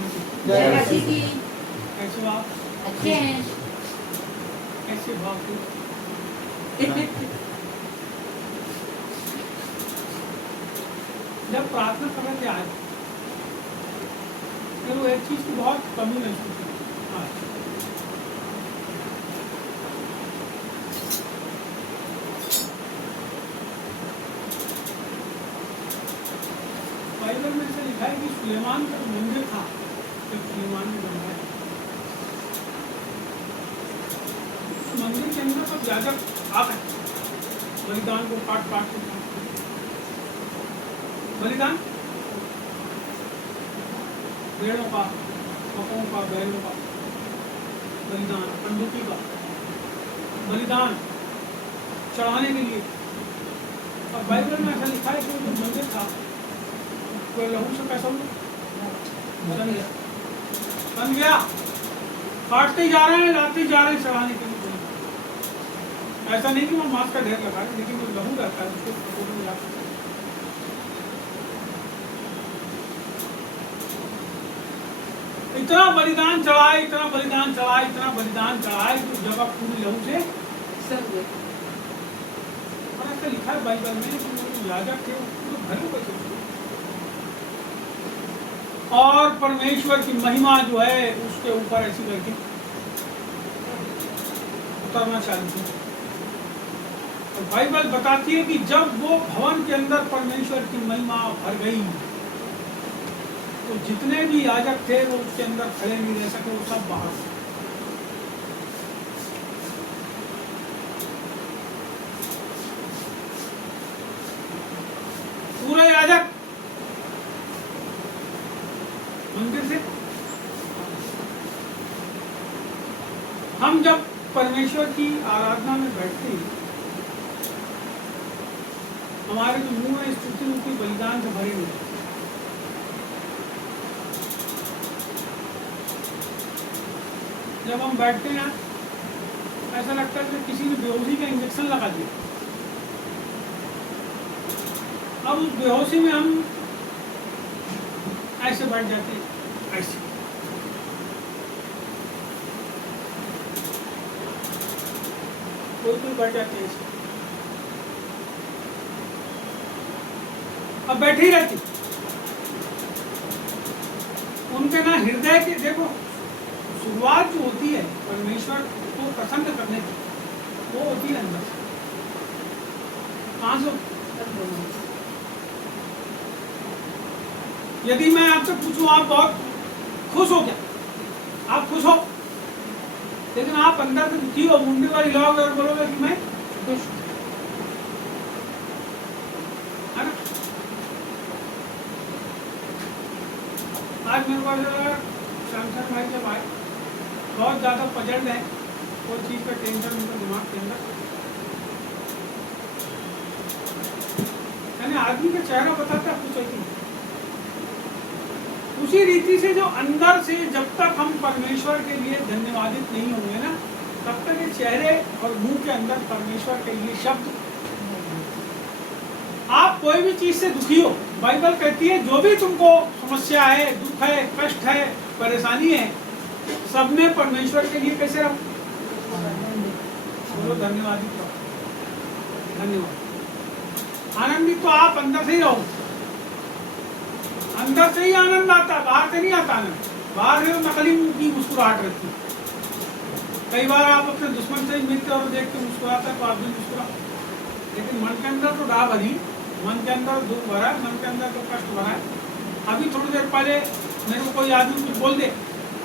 भगवान की जय श्री की कैसे हो आप? अच्छे हैं। कैसे भाव को जब प्रार्थना कर रहे थे आज, फिर वो एक चीज की बहुत कमी महसूस हुई आज। बाइबल में ऐसा लिखा है कि सुलेमान का मंदिर था, जब सुलेमान ने बनवाया, उस मंदिर के अंदर सब याजक आकर बलिदान को काट काट के बलिदान, भेड़ों का, बकरों का, बैलों का बलिदान, पंडुकी का बलिदान चढ़ाने के लिए। और बाइबल में ऐसा लिखा है कि जो मंदिर था कोई लहू से कैसा हुआ, बन गया, काटते जा रहे हैं, लाते जा रहे हैं चढ़ाने के लिए। ऐसा नहीं कि वो मांस का ढेर लगा है, लेकिन जो लहू रहता है उसको फोटो में लाते। इतना बलिदान चढ़ाए, इतना बलिदान चढ़ाए, इतना बलिदान चढ़ाए कि जगह पूरी लहू से सब हुए। और ऐसा लिखा है बाइबल में कि वो याजक थे वो घर में बैठे थे और परमेश्वर की महिमा जो है उसके ऊपर ऐसी करके उतरना चालू थी। तो बाइबल बताती है कि जब वो भवन के अंदर परमेश्वर की महिमा भर गई तो जितने भी याजक थे वो उसके अंदर खड़े नहीं रह सके, वो सब बाहर। पूरे याजक मंदिर से। हम जब परमेश्वर की आराधना में बैठते हैं, हमारे जो मुंह में स्तुति रूपी बलिदान से भरे हुए, जब हम बैठते हैं ऐसा लगता है कि किसी ने बेहोशी का इंजेक्शन लगा दिया। अब उस बेहोशी में हम ऐसे बैठ जाते हैं, ऐसे कोई बैठ जाते हैं ऐसे, अब बैठे ही रहते। उनके ना हृदय के, देखो शुरुआत जो होती है परमेश्वर को प्रसन्न करने की, वो होती है अंदर से। कहाँ से? यदि मैं आपसे पूछूं आप बहुत खुश हो क्या? आप खुश हो, लेकिन आप अंदर से दुखी हो, मुंडी वाली हिलाओगे और बोलोगे कि मैं खुश हूं, है ना? आज मेरे पास शमशान भाई जब आए, बहुत ज्यादा पजल्ड है, कोई चीज का टेंशन उनका दिमाग के अंदर, यानी आदमी का चेहरा बताता है कुछ ऐसी। उसी रीति से जो अंदर से जब तक हम परमेश्वर के लिए धन्यवादित नहीं होंगे ना, तब तक ये चेहरे और मुंह के अंदर परमेश्वर के लिए शब्द। आप कोई भी चीज से दुखी हो, बाइबल कहती है जो भी तुमको समस्या है, दुख है, कष्ट है, परेशानी है, सब में परमेश्वर के लिए कैसे रहो? बोलो धन्यवादित रहो, धन्यवाद। आनंदित तो आप अंदर से ही रहो, अंदर से ही आनंद आता है, बाहर से नहीं आता आनंद। बाहर से नकली की मुस्कुराहट रहती है। कई बार आप अपने दुश्मन से ही मिलते और देख के मुस्कुराते तो आप भी मुस्कुरा, लेकिन मन के अंदर तो डा भरी, मन के अंदर दुख भरा, मन के अंदर तो कष्ट भरा है। अभी थोड़ी देर पहले मेरे को कोई आदमी कुछ बोल दे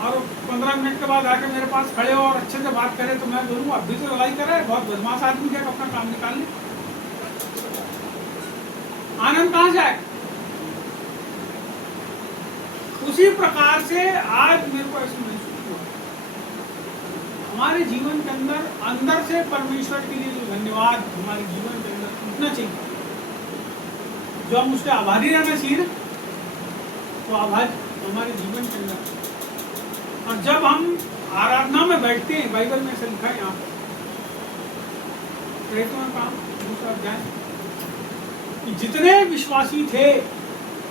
और 15 मिनट के बाद आके मेरे पास खड़े हो और अच्छे से बात करे तो मैं बोलूँ अभी तो लड़ाई कर रहा है, बहुत बदमाश आदमी क्या, अपना काम निकाल ले। आनंद कहाँ जाए? उसी प्रकार से आज मेरे को ऐसा महसूस हुआ, हमारे जीवन के अंदर अंदर से परमेश्वर के लिए जो धन्यवाद हमारे जीवन के अंदर उठना चाहिए, जो हम उसके आभारी रहना चाहिए ना, तो आभार हमारे जीवन के अंदर। और जब हम आराधना में बैठते हैं, बाइबल में ऐसा लिखा है यहाँ पर, प्रेरितों का काम दूसरा अध्याय, कि जितने विश्वासी थे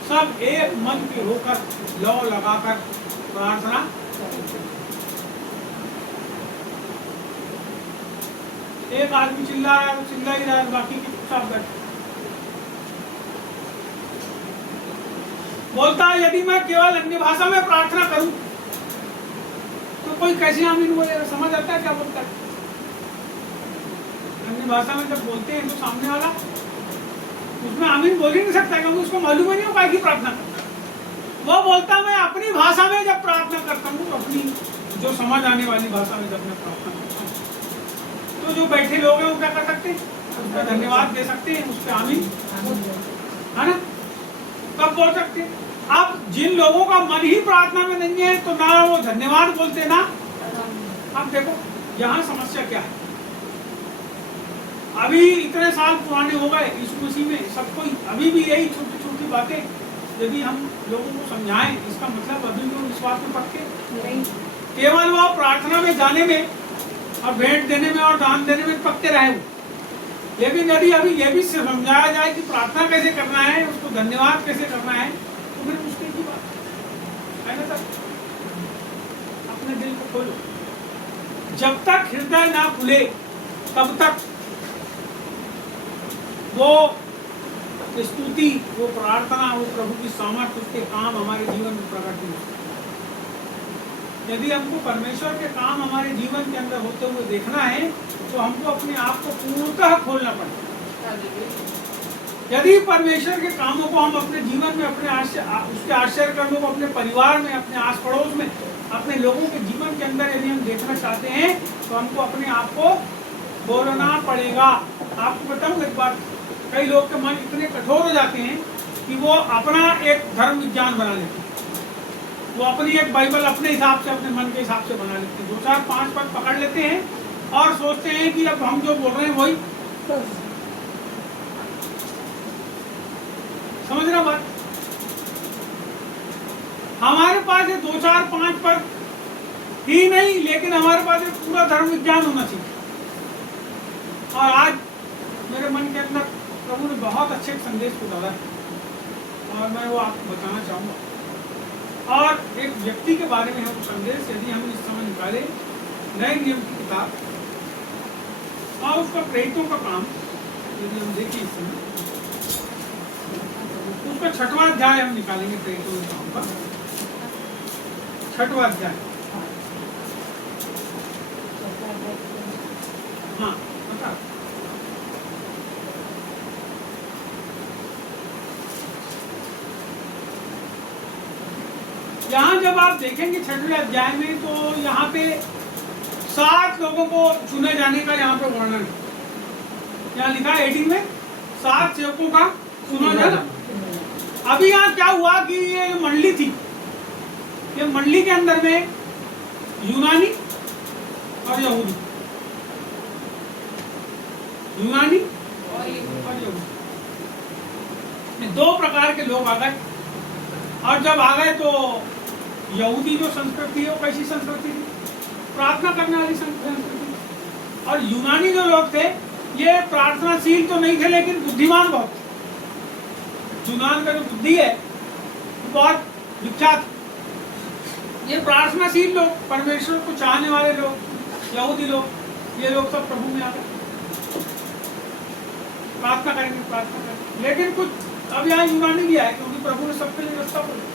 सब एक मन के होकर लौ लगाकर प्रार्थना। एक आदमी चिल्ला रहा है, चिल्ला ही रहा है, बाकी की चुपचाप बैठे। बोलता है यदि मैं केवल अन्य भाषा में प्रार्थना करूं तो कोई कैसे आमीन बोलेगा? समझ आता है क्या बोलता है? अन्य भाषा में जब बोलते हैं तो सामने वाला उसमें आमीन बोल ही नहीं सकता, क्योंकि उसको मालूम ही नहीं होगा कि प्रार्थना करता है। वो बोलता मैं अपनी भाषा में जब प्रार्थना करता हूँ, अपनी जो समझ आने वाली भाषा में जब मैं प्रार्थना करता हूँ, तो जो बैठे लोग हैं वो क्या कर सकते हैं? उसका धन्यवाद दे सकते हैं, उस पर आमीन, है ना? कब बोल सकते हैं? अब जिन लोगों का मन ही प्रार्थना में नहीं है तो ना वो धन्यवाद बोलते ना। अब देखो यहाँ समस्या क्या है। अभी इतने साल पुराने हो गए यीशु मसीह में, सबको अभी भी यही छोटी छोटी बातें यदि हम लोगों को समझाएं, इसका मतलब अभी भी विश्वास में पक्के नहीं। केवल वो प्रार्थना में जाने में और भेंट देने में और दान देने में पक्के रहे हो, लेकिन यदि अभी ये भी समझाया जाए कि प्रार्थना कैसे करना है, उसको धन्यवाद कैसे करना है, तो फिर मुश्किल की बात है ना। सर अपने दिल को खोलो, जब तक हृदय ना खुले तब तक वो स्तुति, वो प्रार्थना, वो प्रभु की सामर्थ्य, उसके काम हमारे जीवन में प्रकट नहीं होते। यदि हमको परमेश्वर के काम हमारे जीवन के अंदर होते हुए देखना है तो हमको अपने आप को पूर्णतः खोलना पड़ेगा। यदि परमेश्वर के कामों को हम अपने जीवन में, अपने उसके आश्चर्य कर्मों को अपने परिवार में, अपने आस पड़ोस में, अपने लोगों के जीवन के अंदर यदि हम देखना चाहते हैं तो हमको अपने आप को बोलना पड़ेगा। आपको बताऊं एक बात, कई लोग के मन इतने कठोर हो जाते हैं कि वो अपना एक धर्म विज्ञान बना लेते हैं। वो अपनी एक बाइबल अपने हिसाब से, अपने मन के हिसाब से बना लेते हैं। 2 4 5 पद पकड़ लेते हैं और सोचते हैं कि अब हम जो बोल रहे हैं वही समझ रहे बात। हमारे पास ये 2 4 5 पद ही नहीं, लेकिन हमारे पास एक पूरा धर्म विज्ञान होना चाहिए। और आज मेरे मन के अंदर प्रभु ने बहुत अच्छे संदेश को डाला है और मैं वो आपको बताना चाहूँगा। और एक व्यक्ति के बारे में है वो संदेश, यदि हम इस समय निकाले नए नियम की किताब और उसका प्रेरितों का काम यदि हम देखें इस समय, उसका 6वां अध्याय हम निकालेंगे। प्रेरितों के काम का 6वां अध्याय। हाँ बता। यहाँ जब आप देखेंगे 6वें अध्याय में तो यहाँ पे 7 लोगों को चुने जाने का यहाँ पे वर्णन है। यहाँ लिखा है 18 में 7 सेवकों का चुना जाना। अभी यहाँ क्या हुआ कि ये मंडली थी, ये मंडली के अंदर में यूनानी और यहूदी, यूनानी और यहूदी, 2 प्रकार के लोग आ गए। और जब आ गए तो यहूदी जो संस्कृति है वो कैसी संस्कृति थी? प्रार्थना करने वाली संस्कृति। और यूनानी जो लोग थे ये प्रार्थनाशील तो नहीं थे लेकिन बुद्धिमान बहुत थे। यूनान का जो बुद्धि है बहुत विख्यात। ये प्रार्थनाशील लोग, परमेश्वर को चाहने वाले लोग, यहूदी लोग, ये लोग सब प्रभु में आ गए, प्रार्थना करेंगे, प्रार्थना करेंगे। लेकिन कुछ अब यहाँ यूनानी भी आए क्योंकि प्रभु ने सबके लिए रास्ता खोला।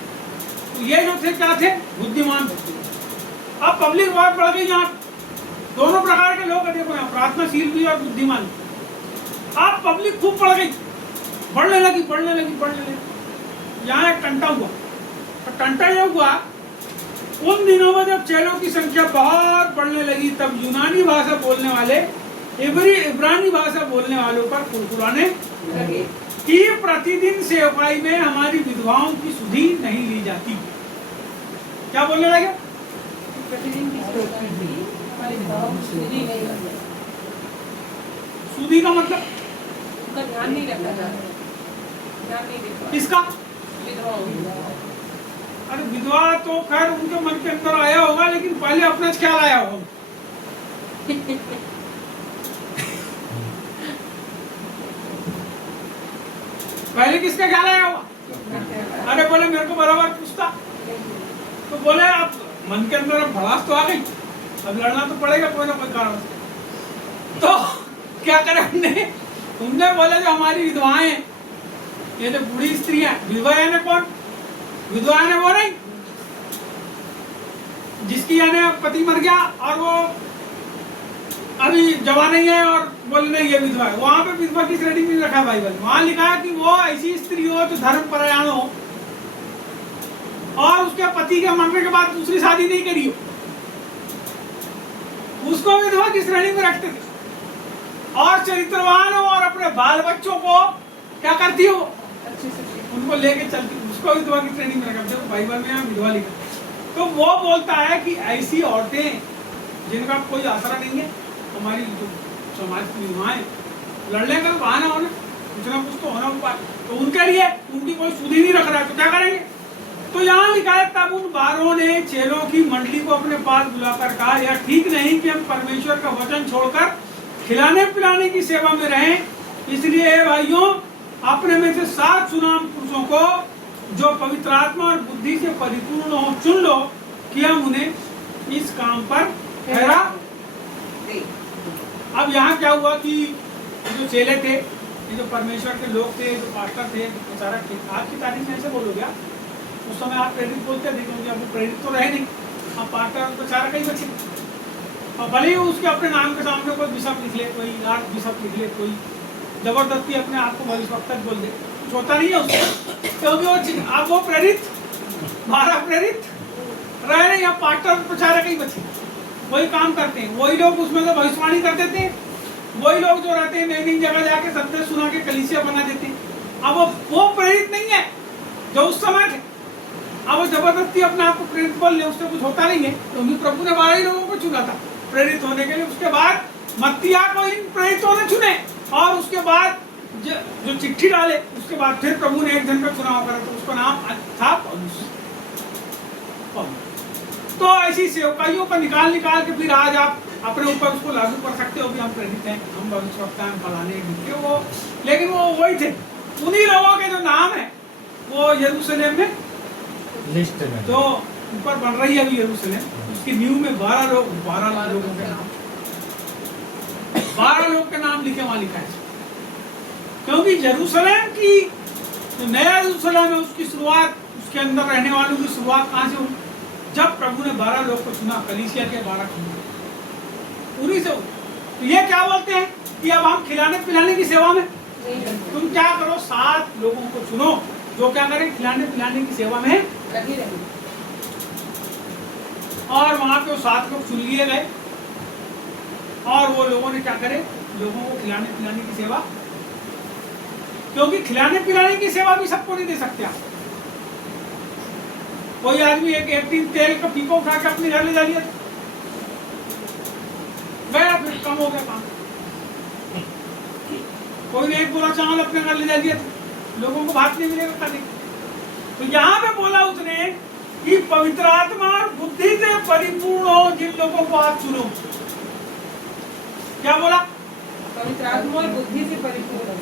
तो ये जो थे क्या थे? बुद्धिमान थे। अब पब्लिक बहुत बढ़ गई, यहाँ दोनों प्रकार के लोग देखो, यहाँ प्रार्थनाशील भी और बुद्धिमान। अब पब्लिक खूब बढ़ गई, बढ़ने लगी। यहाँ एक टंटा हुआ। तो टंटा ये हुआ उन दिनों में जब चेलों की संख्या बहुत बढ़ने लगी, तब यूनानी भाषा बोलने वाले इब्रानी भाषा बोलने वालों पर फुरफुराने लगे कि प्रतिदिन सेवकाई में हमारी विधवाओं की सुधि नहीं ली जाती। क्या बोलने लगे? प्रतिदिन की सुधि का मतलब उनका ध्यान नहीं रखा जाता, ध्यान नहीं देता। किसका? विधवाओं। अरे विधवा तो खैर उनके मन के अंदर आया होगा, लेकिन पहले अपना ख्याल आया होगा। पहले किसका ख्याल आया होगा? अरे बोले मेरे को बराबर पूछता, तो बोले अब मन के अंदर अब भड़ास तो आ गई, अब लड़ना तो पड़ेगा कोई ना कोई कारण से। तो क्या करें हमने बोला जो हमारी विधवाएं हैं, ये जो बूढ़ी स्त्रियां, विधवा यानी कौन? विधवा यानी वो नहीं जिसकी यानी पति मर गया और वो अभी जवान नहीं है और बोले नहीं ये विधवा है। वहां पे विधवा की श्रेणी में रखा है बाइबल, वहां लिखा है कि वो ऐसी स्त्री हो जो धर्म परायण हो और उसके पति के मरने के बाद दूसरी शादी नहीं करी हो, उसको विधवा की श्रेणी में रखते थे। और चरित्रवान हो और अपने बाल बच्चों को क्या करती हो, अच्छे से उनको लेके चलती, उसको विधवा की श्रेणी में रखा। देखो बाइबल में यहाँ विधवा लिखा, तो वो बोलता है कि ऐसी औरतें जिनका कोई आसरा नहीं है, हमारी जो समाज की विधवाएं, लड़ने का बहाना होना, कुछ ना कुछ तो होना उपाय, तो उनके लिए उनकी कोई सुधि नहीं रख रहा है तो क्या करेंगे। तो यहाँ लिखा है तब उन 12 ने चेलों की मंडली को अपने पास बुलाकर कहा, यह ठीक नहीं कि हम परमेश्वर का वचन छोड़कर खिलाने पिलाने की सेवा में रहें, इसलिए हे भाइयों अपने में से 7 सुनाम पुरुषों को जो पवित्र आत्मा और बुद्धि से परिपूर्ण हो चुन लो कि हम उन्हें इस काम पर ठहरा। अब यहाँ क्या हुआ कि जो चेले थे, ये जो परमेश्वर के लोग थे, जो पास्टर थे, जो प्रचारक थे, आज की तारीख में ऐसे बोलोगे आप, उस समय आप प्रेरित बोलते थे क्योंकि अब प्रेरित तो रहे नहीं, अब पास्टर और प्रचारक ही बचे। और भले ही उसके अपने नाम के सामने कोई बिशप लिख ले, कोई आर्च बिशप लिख ले, कोई जबरदस्ती अपने आप को भविष्यवक्ता बोल दे, कुछ होता नहीं है उसको, क्योंकि वो अब वो प्रेरित 12 प्रेरित रहे नहीं, अब पास्टर और प्रचारक ही बचे, वही काम करते हैं, वही लोग उसमें से भविष्यवाणी कर देते हैं, वही लोग जो रहते हैं नई नई जगह जाके संदेश सुना के कलीसिया बना देते हैं। अब वो प्रेरित नहीं है जो उस समय थे, अब वो जबरदस्ती अपने आप को प्रेरित बोल ले, उससे कुछ होता नहीं है। क्योंकि प्रभु ने 12 ही लोगों को चुना था प्रेरित होने के लिए, उसके बाद मत्तिया को इन प्रेरितों ने चुने और उसके बाद जो चिट्ठी डाले, उसके बाद फिर प्रभु ने एक जन का चुनाव करा, तो उसका नाम था पौलुस। तो ऐसी सेवकाइयों को निकाल निकाल के फिर आज आप अपने ऊपर उसको लागू कर सकते हो कि हम प्रेरित हैं, हम भविष्यवक्ता हैं, फलाने ढिमके, वो लेकिन वो वही थे। उन्हीं लोगों के जो नाम है वो यरूशलेम में लिस्ट में तो ऊपर बन रही है अभी यरूशलेम, उसकी न्यू में 12 लोगों के नाम, 12 लोग के नाम लिखे वहां लिखा है। क्योंकि यरूशलेम की जो नया यरूशलेम है उसकी शुरुआत, उसके अंदर रहने वालों की शुरुआत कहाँ से हुई? जब प्रभु ने 12 लोग को चुना, कलीसिया के 12 चुने, उन्हीं से। तो ये क्या बोलते हैं कि अब हम खिलाने पिलाने की सेवा में, तुम क्या करो 7 लोगों को चुनो जो क्या करें, खिलाने पिलाने की सेवा में लगी रही। और वहां पे वो 7 लोग चुन लिए गए और वो लोगों ने क्या करे, लोगों को खिलाने पिलाने की सेवा, क्योंकि खिलाने पिलाने की सेवा भी सबको नहीं दे सकते आप। कोई आदमी एक टीन तेल का पीपा उठा के अपने घर ले जा लिया, गया, फिर कम हो गया काम। कोई ने एक बोरा चावल अपने घर ले जा लिया, लोगों को भात नहीं मिलेगा खाने। तो यहाँ पे बोला उसने कि पवित्र आत्मा और बुद्धि से परिपूर्ण हो जिन लोगों को आप चुनो। क्या बोला? पवित्र आत्मा और बुद्धि से परिपूर्ण हो।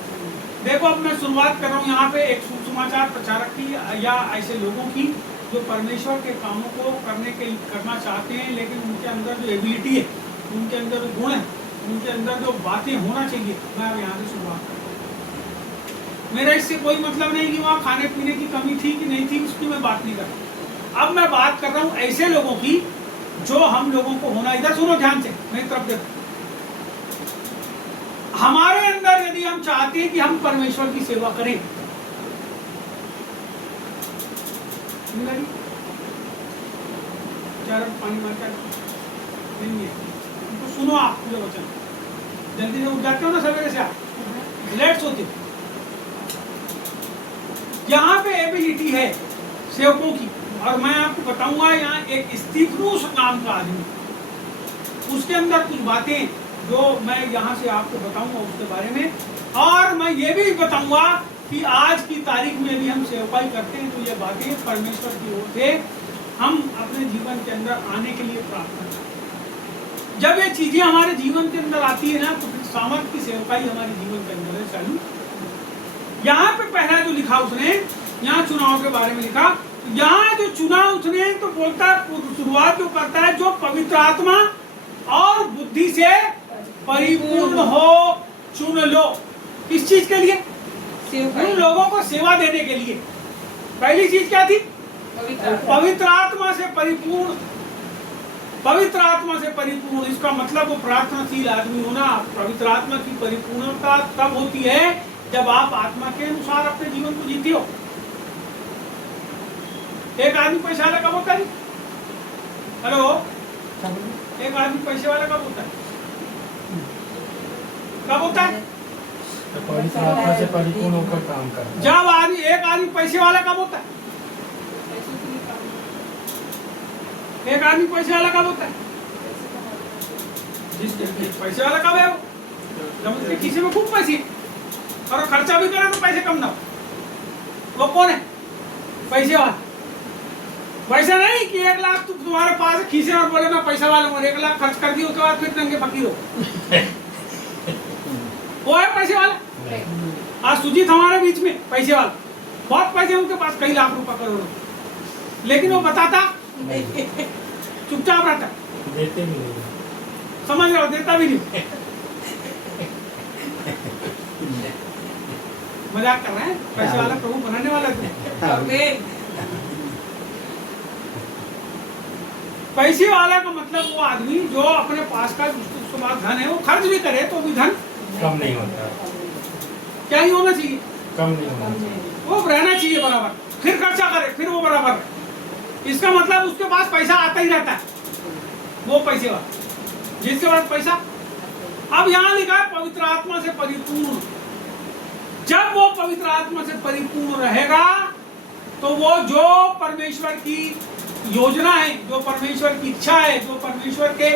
देखो अब मैं शुरुआत कर रहा हूँ यहाँ पे एक सुसमाचार प्रचारक की या ऐसे लोगों की जो परमेश्वर के कामों को करना चाहते हैं, लेकिन उनके अंदर जो एबिलिटी है, उनके अंदर जो गुण है, उनके अंदर जो बातें होना चाहिए, मैं अब यहाँ से शुरुआत कर रहा हूँ। मेरा इससे कोई मतलब नहीं कि वहाँ खाने पीने की कमी थी कि नहीं थी, उसकी मैं बात नहीं कर रहा। अब मैं बात कर रहा हूँ ऐसे लोगों की जो हम लोगों को होना। इधर सुनो ध्यान से, मेरी तरफ देखो। हमारे अंदर यदि हम चाहते हैं कि हम परमेश्वर की सेवा करें, पानी मार नहीं है तो सुनो आप पूरे वचन। जल्दी से उठ जाते हो ना सवेरे से, आप लेट सोते हो। यहाँ पे एबिलिटी है सेवकों की, और मैं आपको बताऊंगा यहाँ एक स्तीफनुस नाम का आदमी, उसके अंदर कुछ बातें जो मैं यहाँ से आपको बताऊंगा उसके बारे में। और मैं ये भी बताऊंगा कि आज की तारीख में भी हम सेवकाई करते हैं तो ये बातें परमेश्वर की ओर से हम अपने जीवन के अंदर आने के लिए प्रार्थना करते हैं। जब ये चीजें हमारे जीवन के अंदर आती है ना, तो फिर सामर्थ की सेवकाई हमारे जीवन के अंदर है चालू। यहाँ पे पहला जो लिखा उसने, यहाँ चुनाव के बारे में लिखा, यहाँ जो चुना उसने तो बोलता है, शुरुआत जो करता है, जो पवित्र आत्मा और बुद्धि से परिपूर्ण हो चुन लो। किस चीज के लिए? उन लोगों को सेवा देने के लिए। पहली चीज क्या थी? पवित्र आत्मा से परिपूर्ण। पवित्र आत्मा से परिपूर्ण, इसका मतलब वो प्रार्थनाशील आदमी होना। पवित्र आत्मा की परिपूर्णता तब होती है जब आप आत्मा के अनुसार अपने जीवन को जीते हो। एक आदमी पैसे वाला कब होता है? हेलो, एक आदमी पैसे वाला कब होता है? कब होता है? तो पवित्र आत्मा से परिपूर्ण होकर काम करता है। जब आदमी, एक आदमी पैसे वाला कब होता है? एक आदमी पैसे वाला कब होता है? पैसे वाला कब है वो? जब उसके खीसे में खूब पैसे और खर्चा भी करे तो पैसे कम ना हो। वो कौन है? पैसे वाला। वैसा नहीं कि 1 लाख तुम्हारे पास खीसे और बोले मैं पैसा वाला हूँ, 1 लाख खर्च कर दिए उसके बाद फिर नंगे फकीर हो। वो है पैसे वाला। आज सुजीत हमारे बीच में पैसे वाला, बहुत पैसे उनके पास, कई लाख रुपए करोड़ों, लेकिन वो बताता चुपचाप रहता, देते भी नहीं, समझ रहे हो, देता भी नहीं। मजाक कर रहे हैं, पैसे वाला प्रभु बनाने वाला थे। पैसे वाला का मतलब वो आदमी जो अपने पास का उसके पास धन है वो खर्च भी करे तो भी धन कम नहीं होता। क्या ही होना चाहिए? कम नहीं होना चाहिए, वो रहना चाहिए बराबर, फिर खर्चा करे फिर वो बराबर रहे। इसका मतलब उसके पास पैसा आता ही रहता है, वो पैसे वाला जिसके पास पैसा। अब यहाँ लिखा है पवित्र आत्मा से परिपूर्ण। जब वो पवित्र आत्मा से परिपूर्ण रहेगा तो वो जो परमेश्वर की योजना है, जो परमेश्वर की इच्छा है, जो परमेश्वर के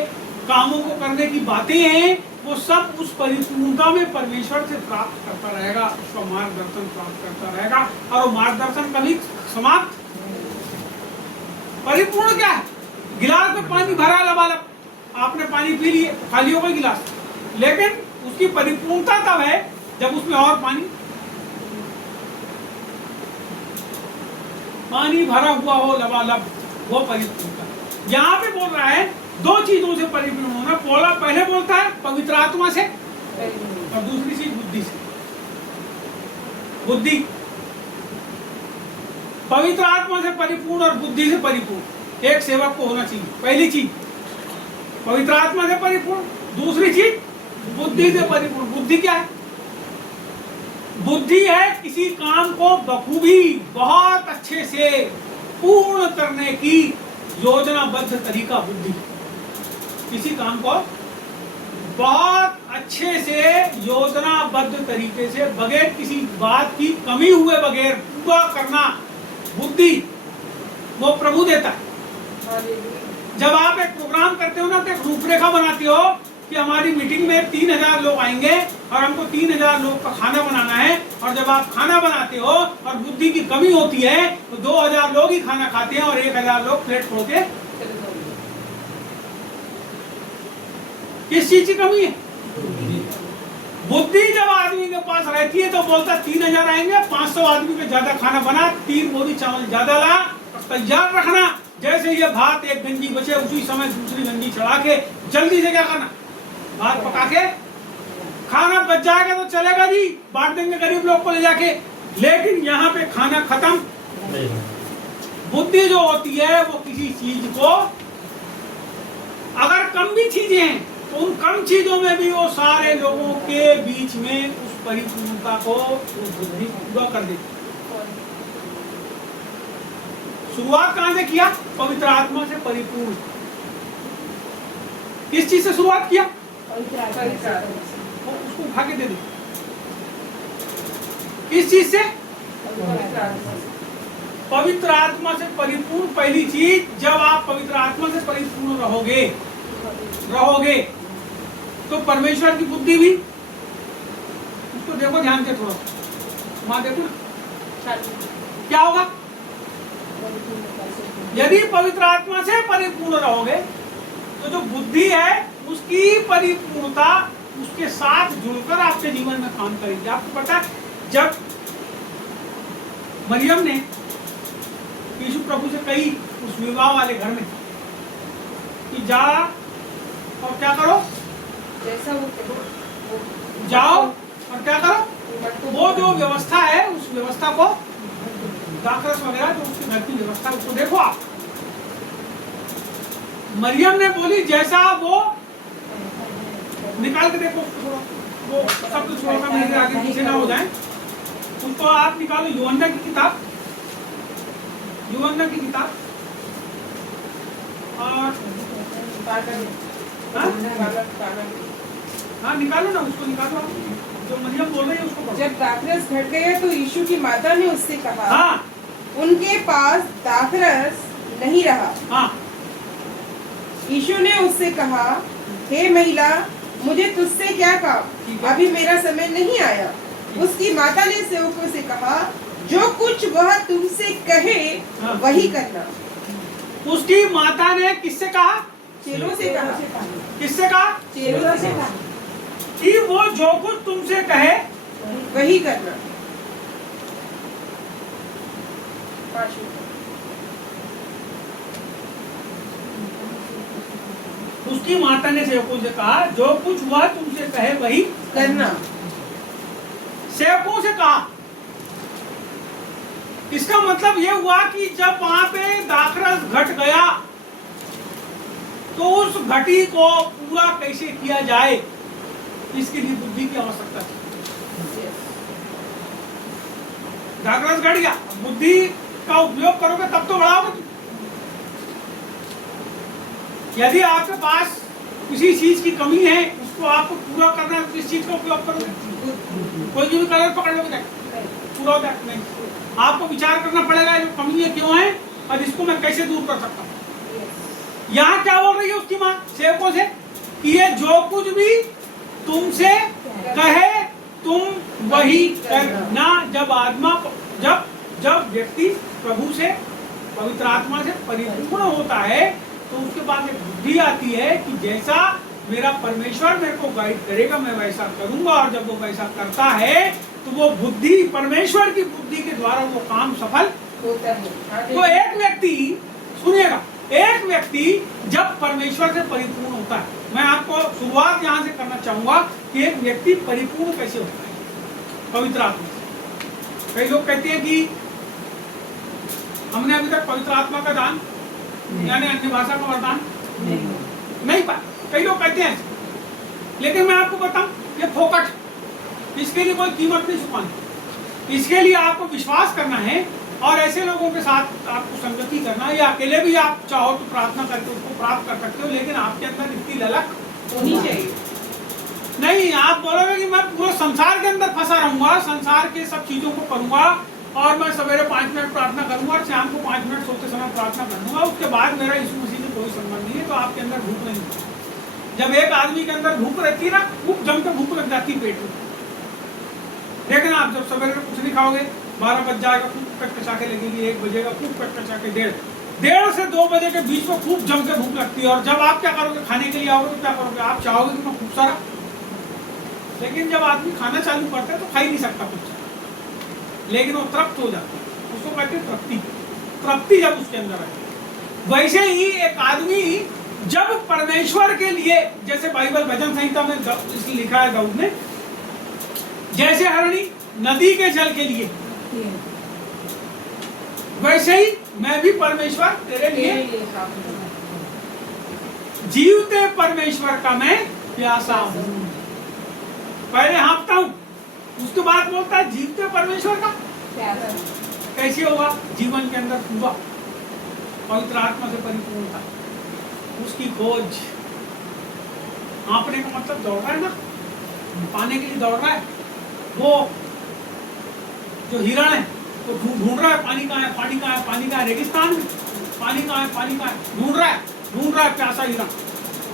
कामों को करने की बातें हैं, वो सब उस परिपूर्णता में परमेश्वर से प्राप्त करता रहेगा, उसका मार्गदर्शन प्राप्त करता रहेगा। और वो मार्गदर्शन कभी समाप्त। परिपूर्ण क्या है? गिलास में पानी भरा लबालब, आपने पानी पी लिए, खाली हो गया गिलास, लेकिन उसकी परिपूर्णता तब है जब उसमें और पानी भरा हुआ हो लबालब, वो परिपूर्णता। यहाँ पे बोल रहा है 2 चीजों से परिपूर्ण होना। पहले बोलता है पवित्र आत्मा से, और दूसरी चीज बुद्धि से। बुद्धि, पवित्र आत्मा से परिपूर्ण और बुद्धि से परिपूर्ण एक सेवक को होना चाहिए। पहली चीज पवित्र आत्मा से परिपूर्ण, दूसरी चीज बुद्धि से परिपूर्ण। बुद्धि क्या है? बुद्धि है किसी काम को बखूबी बहुत अच्छे से पूर्ण करने की योजनाबद्ध तरीका। बुद्धि किसी काम को बहुत अच्छे से योजनाबद्ध तरीके से बगैर किसी बात की कमी हुए बगैर पूरा करना, बुद्धि वो प्रभु देता है। जब आप एक प्रोग्राम करते हो ना तो एक रूपरेखा बनाते हो कि हमारी मीटिंग में 3000 लोग आएंगे और हमको 3000 लोग का खाना बनाना है। और जब आप खाना बनाते हो और बुद्धि की कमी होती है तो 2000 लोग ही खाना खाते हैं और 1000 लोग प्लेट छोड़ के। किस चीज की कमी है? बुद्धि जब आदमी के पास रहती है तो बोलता 3000 आएंगे, 500 आदमी को ज्यादा खाना बना, 3 बोरी चावल ज्यादा ला और तैयार रखना। जैसे ये भात एक गंजी बचे उसी समय दूसरी गंजी चढ़ा के जल्दी से क्या करना, भात पका के खाना बच जाएगा तो चलेगा जी, बांट देंगे गरीब लोग को ले जाके। लेकिन यहाँ पे खाना खत्म। बुद्धि जो होती है वो किसी चीज को, अगर कम भी चीजें हैं तो उन कम चीजों में भी वो सारे लोगों के बीच में उस परिपूर्णता को बुद्धि पूरा कर देती। शुरुआत कहां से किया? पवित्र आत्मा से परिपूर्ण। किस चीज से शुरुआत किया? उसको उठा के दे दो। किस चीज से? पवित्र आत्मा से परिपूर्ण। पहली चीज, जब आप पवित्र आत्मा से परिपूर्ण रहोगे तो परमेश्वर की बुद्धि भी, उसको देखो ध्यान से थोड़ा, वहां देखो ना क्या होगा। यदि पवित्र आत्मा से परिपूर्ण रहोगे तो जो बुद्धि है उसकी परिपूर्णता उसके साथ जुड़कर आपके जीवन में काम करेगी। आपको पता है जब मरियम ने यीशु प्रभु से कही उस विवाह वाले घर में कि जा और क्या करो, जैसा वो कहे, जाओ और क्या करो, वो जो व्यवस्था है उस व्यवस्था को, दाखरस वगैरह जो उसके घर की व्यवस्था है उसको देखो आप। मरियम ने बोली जैसा वो, निकाल के देखो उसको, वो सब कुछ छोड़कर मेरे आगे पीछे ना हो जाए, उसको आप निकालो। यूहन्ना की किताब, यूहन्ना की किताब और हाँ निकालो ना, उसको निकालो आप, जो मरियम बोल रही है उसको पढ़ो। जब दाखरस घट गया तो यीशु की माता ने उससे कहा, हाँ उनके पास दाखरस नहीं रहा। हाँ यीशु ने उससे कहा, हे महिला, मुझे तुझसे क्या काम, अभी मेरा समय नहीं आया। उसकी माता ने सेवकों से कहा, जो कुछ वह तुमसे कहे हाँ। वही करना। उसकी माता ने किससे कहा, चेलों से कहा, किससे कहा चेलों से कहा, कि वो जो कुछ तुमसे कहे वही करना। उसकी माता ने सेवकों से कहा, जो कुछ वह तुमसे कहे वही करना। सेवकों से कहा, इसका मतलब यह हुआ कि जब वहां पे दाखरस घट गया तो उस घटी को पूरा कैसे किया जाए इसके लिए बुद्धि की आवश्यकता थी। दाखरस घट गया, बुद्धि का उपयोग करोगे तब तो बढ़ाओगे। यदि आपके पास किसी चीज की कमी है उसको आपको पूरा करना है, किस चीज का उपयोग करोगे? कोई भी कलर पकड़ लोगे पूरा होता है नहीं, आपको विचार करना पड़ेगा जो कमी है क्यों है और इसको मैं कैसे दूर कर सकता हूँ। यहाँ क्या बोल रही है उसकी माँ सेवकों से कि ये जो कुछ भी तुमसे कहे तुम वही करना। जब आत्मा, जब व्यक्ति प्रभु से, पवित्र आत्मा से परिपूर्ण होता है तो उसके बाद एक बुद्धि आती है कि जैसा मेरा परमेश्वर मेरे को गाइड करेगा मैं वैसा करूंगा। और जब वो वैसा करता है तो वो बुद्धि, परमेश्वर की बुद्धि के द्वारा वो काम सफल होता है। तो एक व्यक्ति, सुनिएगा, एक व्यक्ति जब परमेश्वर से परिपूर्ण होता है, मैं आपको शुरुआत यहाँ से करना चाहूंगा कि एक व्यक्ति परिपूर्ण कैसे होता है पवित्र आत्मा से। कई लोग कहते हैं कि हमने अभी तक पवित्र आत्मा का दान यानी अन्य भाषा का वरदान नहीं पाया, कई लोग कहते हैं, लेकिन मैं आपको बताऊं ये फोकट, इसके लिए कोई कीमत नहीं चुकानी। इसके लिए आपको विश्वास करना है और ऐसे लोगों के साथ आपको संगति करना है, या अकेले भी आप चाहो तो प्रार्थना करके उसको प्राप्त कर सकते हो, लेकिन आपके अंदर इतनी ललक होनी चाहिए। नहीं आप बोलोगे कि मैं पूरे संसार के अंदर फंसा रहूंगा, संसार के सब चीजों को करूंगा और मैं सवेरे 5 मिनट प्रार्थना करूंगा और शाम को 5 मिनट सोते समय प्रार्थना कर दूंगा, उसके बाद मेरा यीशु मसीह से कोई संबंध नहीं है, तो आपके अंदर भूख नहीं होती। जब एक आदमी के अंदर भूख रहती है ना, खूब जम के भूख लग जाती है पेट में। देखना आप जब सवेरे कुछ नहीं खाओगे 12 बज जाएगा, खूब पेट कचाके लगेगी, 1 बजेगा खूब पेट कचाके, 1:30 से 2 बजे के बीच में खूब जम के भूख लगती है। और जब आप क्या करोगे, खाने के लिए आओगे तो क्या करोगे, आप चाहोगे कि मैं खूब सारा, लेकिन जब आदमी खाना चालू करता है तो खा ही नहीं सकता कुछ, लेकिन वो तृप्त हो जाता है, उसको कहते हैं तृप्ति। तृप्ति जब उसके अंदर है, वैसे ही एक आदमी जब परमेश्वर के लिए, जैसे बाइबल भजन संहिता में इसलिए लिखा है दाऊद ने, जैसे हरणी नदी के जल के लिए, वैसे ही मैं भी परमेश्वर तेरे लिए जीवते परमेश्वर का मैं प्यासा हूं। पहले हाँफता हूं, उसके बाद बोलता है जीवते परमेश्वर का कैसे होगा, जीवन के अंदर पूरा पवित्र आत्मा से परिपूर्णता, उसकी खोज। हाँफने का मतलब दौड़ रहा है ना, पाने के लिए दौड़ रहा है। वो जो हिरण है वो ढूंढ रहा है पानी कहाँ है, पानी कहाँ है, पानी कहाँ है, रेगिस्तान में पानी कहाँ है, पानी कहाँ है, ढूंढ रहा है प्यासा हिरण।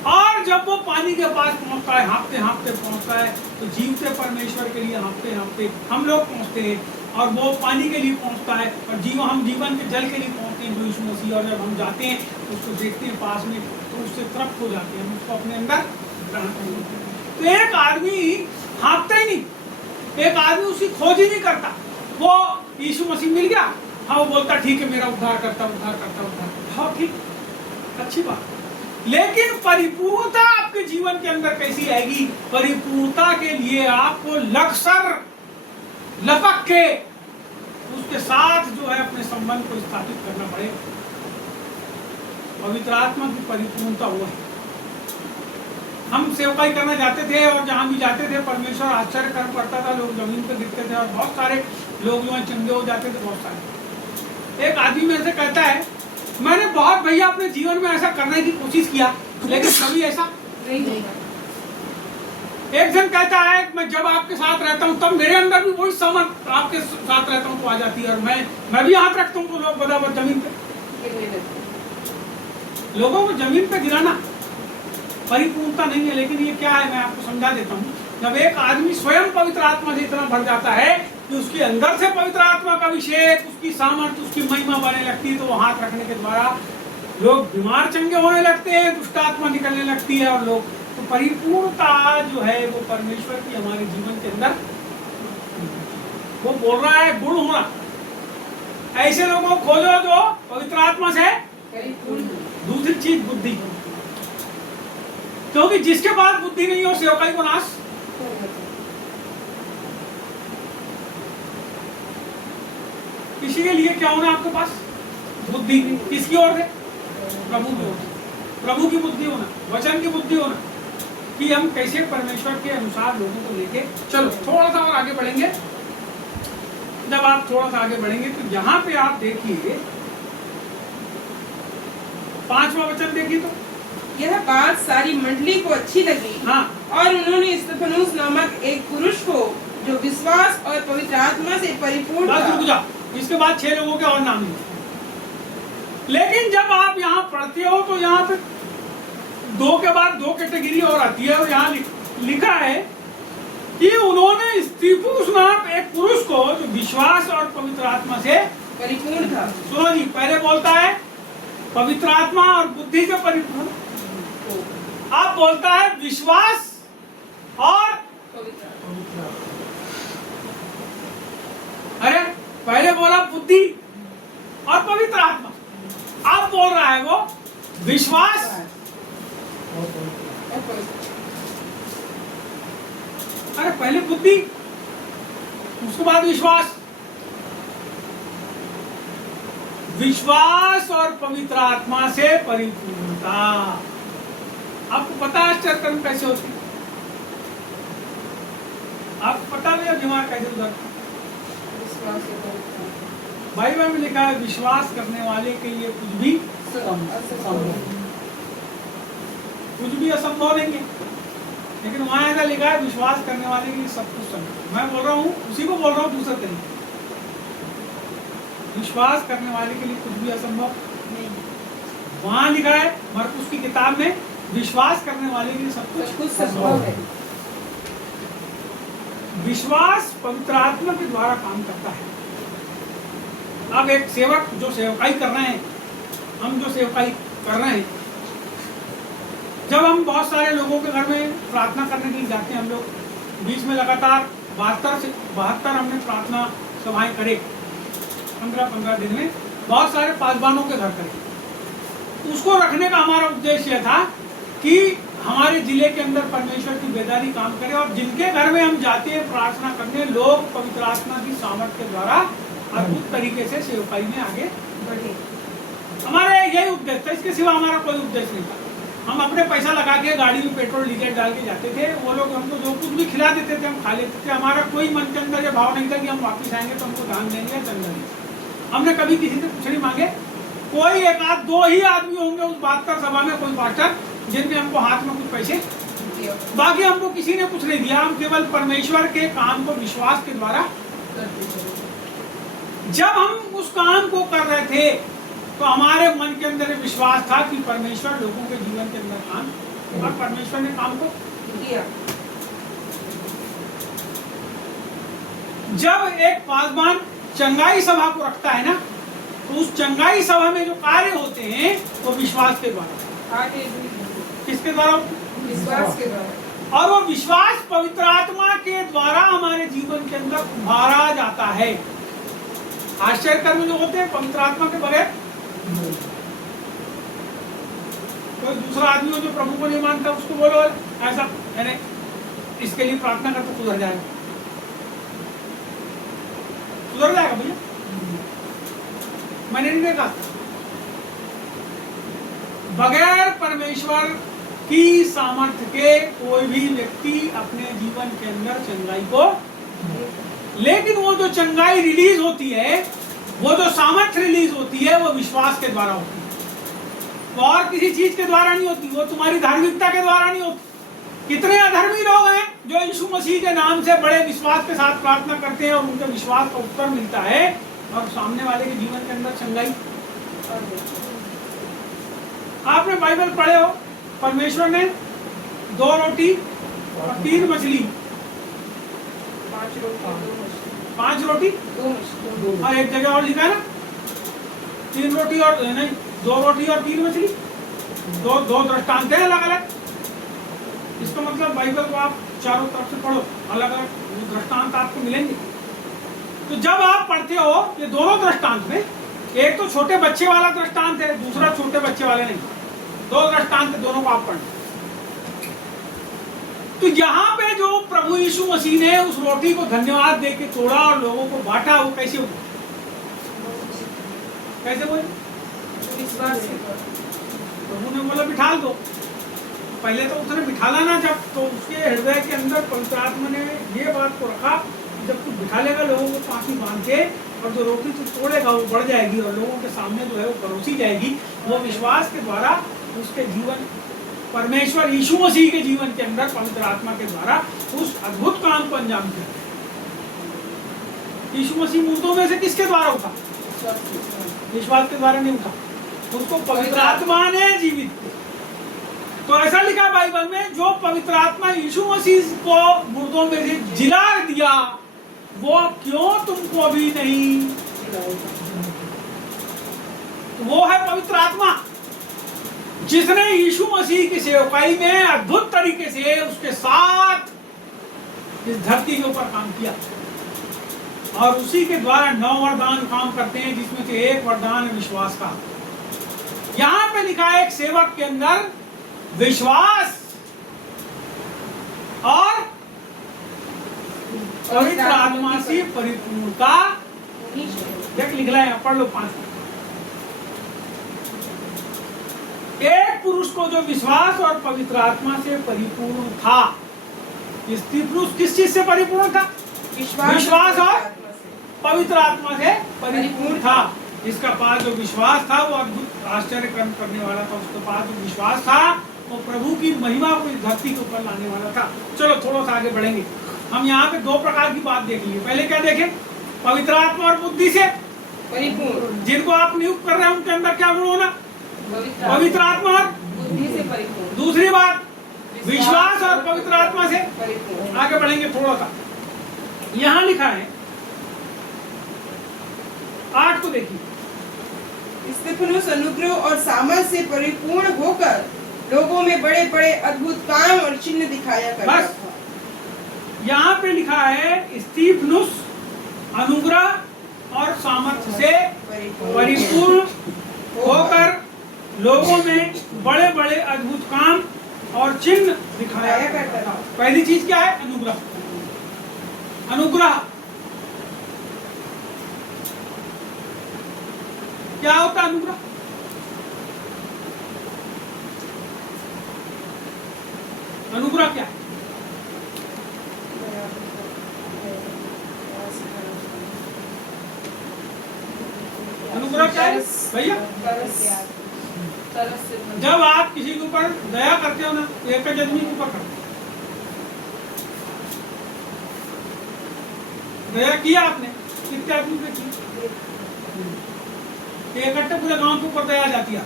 और जब वो पानी के पास पहुंचता है, हाँफते हाँफते पहुंचता है, तो जीवते परमेश्वर के लिए हाँफते हाँफते हम लोग पहुंचते हैं, और वो पानी के लिए पहुंचता है, और हम जीवन के जल के लिए पहुंचते हैं जो यीशु मसीह। और जब हम जाते हैं उसको देखते हैं पास में, तो उससे तृप्त हो जाते हैं, हम उसको अपने अंदर ग्रहण करते हैं। तो एक आदमी हाँफता ही नहीं, एक आदमी उसकी खोज ही नहीं करता। वो यीशु मसीह मिल गया, हाँ वो बोलता ठीक है मेरा उद्धार करता उद्धार, हाँ ठीक, अच्छी बात। लेकिन परिपूर्णता आपके जीवन के अंदर कैसी आएगी? परिपूर्णता के लिए आपको लगसर लपक के उसके साथ जो है अपने संबंध को स्थापित करना पड़ेगा। पवित्र आत्मा की परिपूर्णता वो है। हम सेवकाई करना जाते थे और जहां भी जाते थे परमेश्वर आश्चर्य कर पड़ता था, लोग जमीन पर गिरते थे और बहुत सारे लोग जो है चंगे हो जाते थे, बहुत सारे। एक आदमी मेरे से कहता है मैंने बहुत भैया अपने जीवन में ऐसा करने की कोशिश किया लेकिन कभी ऐसा नहीं होगा। एक जन कहता है मैं जब आपके साथ रहता हूँ तब मेरे अंदर भी वही समझ आपके साथ रहता हूँ तो आ जाती है और मैं भी हाथ रखता हूँ तो लोग बराबर जमीन पे। लोगों को जमीन पे गिराना परिपूर्णता नहीं है। लेकिन ये क्या है मैं आपको समझा देता हूँ। जब एक आदमी स्वयं पवित्र आत्मा से इतना भर जाता है कि उसके अंदर से पवित्र आत्मा का अभिषेक, उसकी सामर्थ्य, उसकी महिमा बनने लगती है, तो वो हाथ रखने के द्वारा लोग बीमार चंगे होने लगते हैं, दुष्ट आत्मा निकलने लगती है और लोग, तो परिपूर्णता जो है वो परमेश्वर की हमारे जीवन के अंदर, वो बोल रहा है गुण होना। ऐसे लोगों को खोजो जो पवित्र आत्मा से परिपूर्ण। दूसरी चीज बुद्धि, क्योंकि जिसके पास बुद्धि नहीं हो सेवकाई को नाश। किसी के लिए क्या होना आपके पास? बुद्धि। किसकी ओर से? प्रभु की ओर से। प्रभु की बुद्धि होना, वचन की बुद्धि होना कि हम कैसे परमेश्वर के अनुसार लोगों को लेके चलो। थोड़ा सा और आगे बढ़ेंगे। जब आप थोड़ा सा आगे बढ़ेंगे तो यहाँ पे आप देखिए 5वां वचन देखिए तो यह बात सारी मंडली को अच्छी लगी। हाँ। और उन्होंने स्तिफनुस नामक एक पुरुष को जो विश्वास और पवित्र आत्मा से परिपूर्ण बस था। रुक जा। इसके बाद 6 लोगों के और नाम लिखे। लेकिन जब आप यहाँ पढ़ते हो तो यहाँ पे 2 के बाद 2 कैटेगरी और आती है और यहाँ लिखा है कि उन्होंने स्तिफनुस नाम एक पुरुष को जो विश्वास और पवित्र आत्मा से परिपूर्ण था। सुनो जी, पहले बोलता है पवित्र आत्मा और बुद्धि से परिपूर्ण, अब बोलता है विश्वास और अरे पहले बोला बुद्धि और पवित्र आत्मा, अब बोल रहा है वो विश्वास। अरे पहले बुद्धि उसके बाद विश्वास। विश्वास और पवित्र आत्मा से परिपूर्णता। आपको पता है आश्चर्य कर्म कैसे होती है? आपको पता नहीं दिमाग कैसे उधर? बाइबल में लिखा है विश्वास करने वाले के लिए कुछ भी असंभव नहीं है। लेकिन वहां ऐसा लिखा है विश्वास करने वाले के लिए सब कुछ संभव। मैं बोल रहा हूँ उसी को बोल रहा हूँ दूसरे तरीके। विश्वास करने वाले के लिए कुछ भी असंभव नहीं। वहां लिखा है मरकुस की किताब में विश्वास करने वाले के लिए सब कुछ संभव है। विश्वास पवित्र आत्मा के द्वारा काम करता है। अब एक सेवक जो सेवकाई कर रहे हैं, हम जो सेवकाई कर रहे हैं, जब हम बहुत सारे लोगों के घर में प्रार्थना करने के लिए जाते हैं, हम लोग बीच में लगातार 72 हमने प्रार्थना सभाएं करे 15-15 दिन में, बहुत सारे पासवानों के घर करे। उसको रखने का हमारा उद्देश्य था कि हमारे जिले के अंदर परमेश्वर की बेदारी काम करे और जिनके घर में हम जाते हैं प्रार्थना करने, लोग पवित्र आत्मा की सामर्थ्य के द्वारा अद्भुत तरीके से सेवकाई में आगे बढ़े। हमारे यही उद्देश्य था, इसके सिवा हमारा कोई उद्देश्य नहीं था। हम अपने पैसा लगा के गाड़ी में पेट्रोल डीजल डाल के जाते थे, वो लोग हमको जो कुछ भी खिला देते थे हम खा लेते थे। हमारा कोई मन के अंदर ये भाव नहीं था कि हम वापस आएंगे तो हमको दान देंगे या चंदा देंगे। हमने कभी किसी से कुछ नहीं मांगे। कोई 1-2 ही आदमी होंगे उस 72 सभा में, कोई पास्टर जिनके हमको हाथ में कुछ पैसे, बाकी हमको किसी ने कुछ नहीं दिया। हम केवल परमेश्वर के काम को विश्वास के द्वारा। जब हम उस काम को कर रहे थे तो हमारे मन के अंदर विश्वास था कि परमेश्वर लोगों के जीवन के अंदर काम, और परमेश्वर ने काम को किया। जब एक पासवान चंगाई सभा को रखता है ना, तो उस चंगाई सभा में जो कार्य होते हैं वो विश्वास के द्वारा। किसके द्वारा? विश्वास के द्वारा। और वो विश्वास पवित्र आत्मा के द्वारा हमारे जीवन के अंदर उभारा जाता है। आश्चर्य कर्म जो होते हैं पवित्र आत्मा के बगैर, कोई दूसरा आदमी हो जो प्रभु को नहीं मानता उसको बोलो ऐसा, यानी इसके लिए प्रार्थना कर तो सुधर जाएगा, सुधर जाएगा भैया। मैंने नहीं देखा बगैर परमेश्वर की सामर्थ्य के कोई भी व्यक्ति अपने जीवन के अंदर चंगाई को, लेकिन वो जो चंगाई रिलीज होती है, वो जो सामर्थ्य रिलीज होती है, वो विश्वास के द्वारा होती है, वो और किसी चीज के द्वारा नहीं होती, वो तुम्हारी धार्मिकता के द्वारा नहीं होती। कितने अधर्मी लोग हैं जो यीशु मसीह के नाम से बड़े विश्वास के साथ प्रार्थना करते हैं और उनके विश्वास का उत्तर मिलता है और सामने वाले के जीवन के अंदर चंगाई। आपने बाइबल पढ़े हो, परमेश्वर ने 2 रोटी और 3 मछली, 5 रोटी 2 मछली, और एक जगह और लिखा है ना 3 रोटी और नहीं 2 रोटी और 3 मछली, दो दृष्टांत हैं अलग अलग। इसका मतलब बाइबल को आप चारों तरफ से पढ़ो, अलग अलग दृष्टांत आपको मिलेंगे। तो जब आप पढ़ते हो ये दोनों दृष्टांत में, एक तो छोटे बच्चे वाला दृष्टांत है, दूसरा छोटे बच्चे वाले नहीं, 2 दृष्टांत दोनों को आप पढ़ना। तो यहाँ पे जो प्रभु यीशु मसीह ने उस रोटी को धन्यवाद दे के तोड़ा और लोगों को बांटा, वो कैसे हुआ? कैसे हुआ? विश्वास से। प्रभु ने बोला बिठाल दो, पहले तो उसने बिठाला ना, जब तो उसके हृदय के अंदर पवित्र आत्मा ने ये बात को रखा, जब तू बिठालेगा लोगों को पास में बांध के, और जो रोटी तू तोड़ेगा वो बढ़ जाएगी और लोगों के सामने जो है वो परोसी जाएगी। वो विश्वास के द्वारा उसके जीवन, परमेश्वर यीशु मसीह के जीवन के अंदर पवित्र आत्मा के द्वारा उस अद्भुत काम को अंजाम दिया। यीशु मसीह मुर्दों में से किसके द्वारा उठा? विश्वास के द्वारा नहीं उठा, उसको पवित्र आत्मा ने जीवित किया। तो ऐसा लिखा बाइबल में, जो पवित्र आत्मा यीशु मसीह को मुर्दों में से जिला दिया, वो क्यों तुमको अभी नहीं? तो वो है पवित्र आत्मा जिसने यीशु मसीह की सेवकाई में अद्भुत तरीके से उसके साथ इस धरती के ऊपर काम किया, और उसी के द्वारा 9 वरदान काम करते हैं, जिसमें से एक वरदान है विश्वास का। यहां पे लिखा है एक सेवक के अंदर विश्वास और पवित्र आत्मा से परिपूर्णता, देख लिख रहा है, पढ़ लो 5। एक पुरुष को जो विश्वास और पवित्र आत्मा से परिपूर्ण था, स्त्री पुरुष किस चीज से परिपूर्ण था? विश्वास और पवित्र आत्मा से परिपूर्ण था। जिसका पास जो विश्वास था वो अद्भुत आश्चर्य कर्म करने वाला था, उसके पास जो विश्वास था वो प्रभु की महिमा को इस धरती के ऊपर लाने वाला था। चलो थोड़ा सा आगे बढ़ेंगे। हम यहाँ पे 2 प्रकार की बात देख लिए। पहले क्या देखें? पवित्र आत्मा और बुद्धि से परिपूर्ण, जिनको आप नियुक्त कर रहे हैं उनके अंदर क्या गुण होना? पवित्र आत्मा और बुद्धि से परिपूर्ण। दूसरी बात विश्वास और पवित्र आत्मा से परिपूर्ण। आगे बढ़ेंगे थोड़ा सा। यहाँ लिखा है 8 को देखिए, स्तिफनुस अनुग्रह और सामर्थ से परिपूर्ण होकर लोगों में बड़े बड़े अद्भुत काम और चिन्ह दिखाया करता बस। था। यहाँ पे लिखा है स्तिफनुस अनुग्रह और सामर्थ्य से परिपूर्ण होकर लोगों में बड़े बड़े अद्भुत काम और चिन्ह दिखाया करता था। पहली चीज क्या है? अनुग्रह। अनुग्रह क्या होता है? अनुग्रह अनुग्रह क्या है? अनुग्रह क्या है भैया? जब आप किसी के ऊपर दया करते हो ना, तो एक आदमी के ऊपर करते हो। दया किया आपने, कितने आदमी पे की? इकट्ठे पूरे गांव के ऊपर दया आ जाती है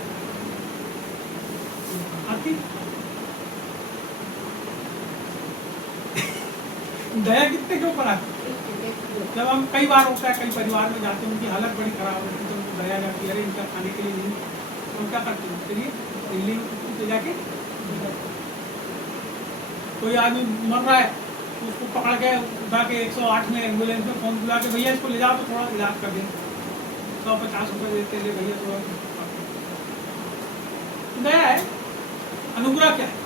आपकी। दया कितने के ऊपर आती? जब हम कई बार होता है, कई परिवार में जाते हैं, उनकी हालत बड़ी खराब होती है, तो उनको दया जाती है, अरे इनका खाने के लिए नहीं, तो क्या करते हैं? चलिए दिल्ली पे जाके कोई आदमी मर रहा है, तो उसको पकड़ के उठा के 108 में एम्बुलेंस में फोन बुला के, भैया इसको ले जाओ तो थोड़ा इलाज कर दें। 150 रुपये देते ले भैया थोड़ा दया है। अनुग्रह क्या है?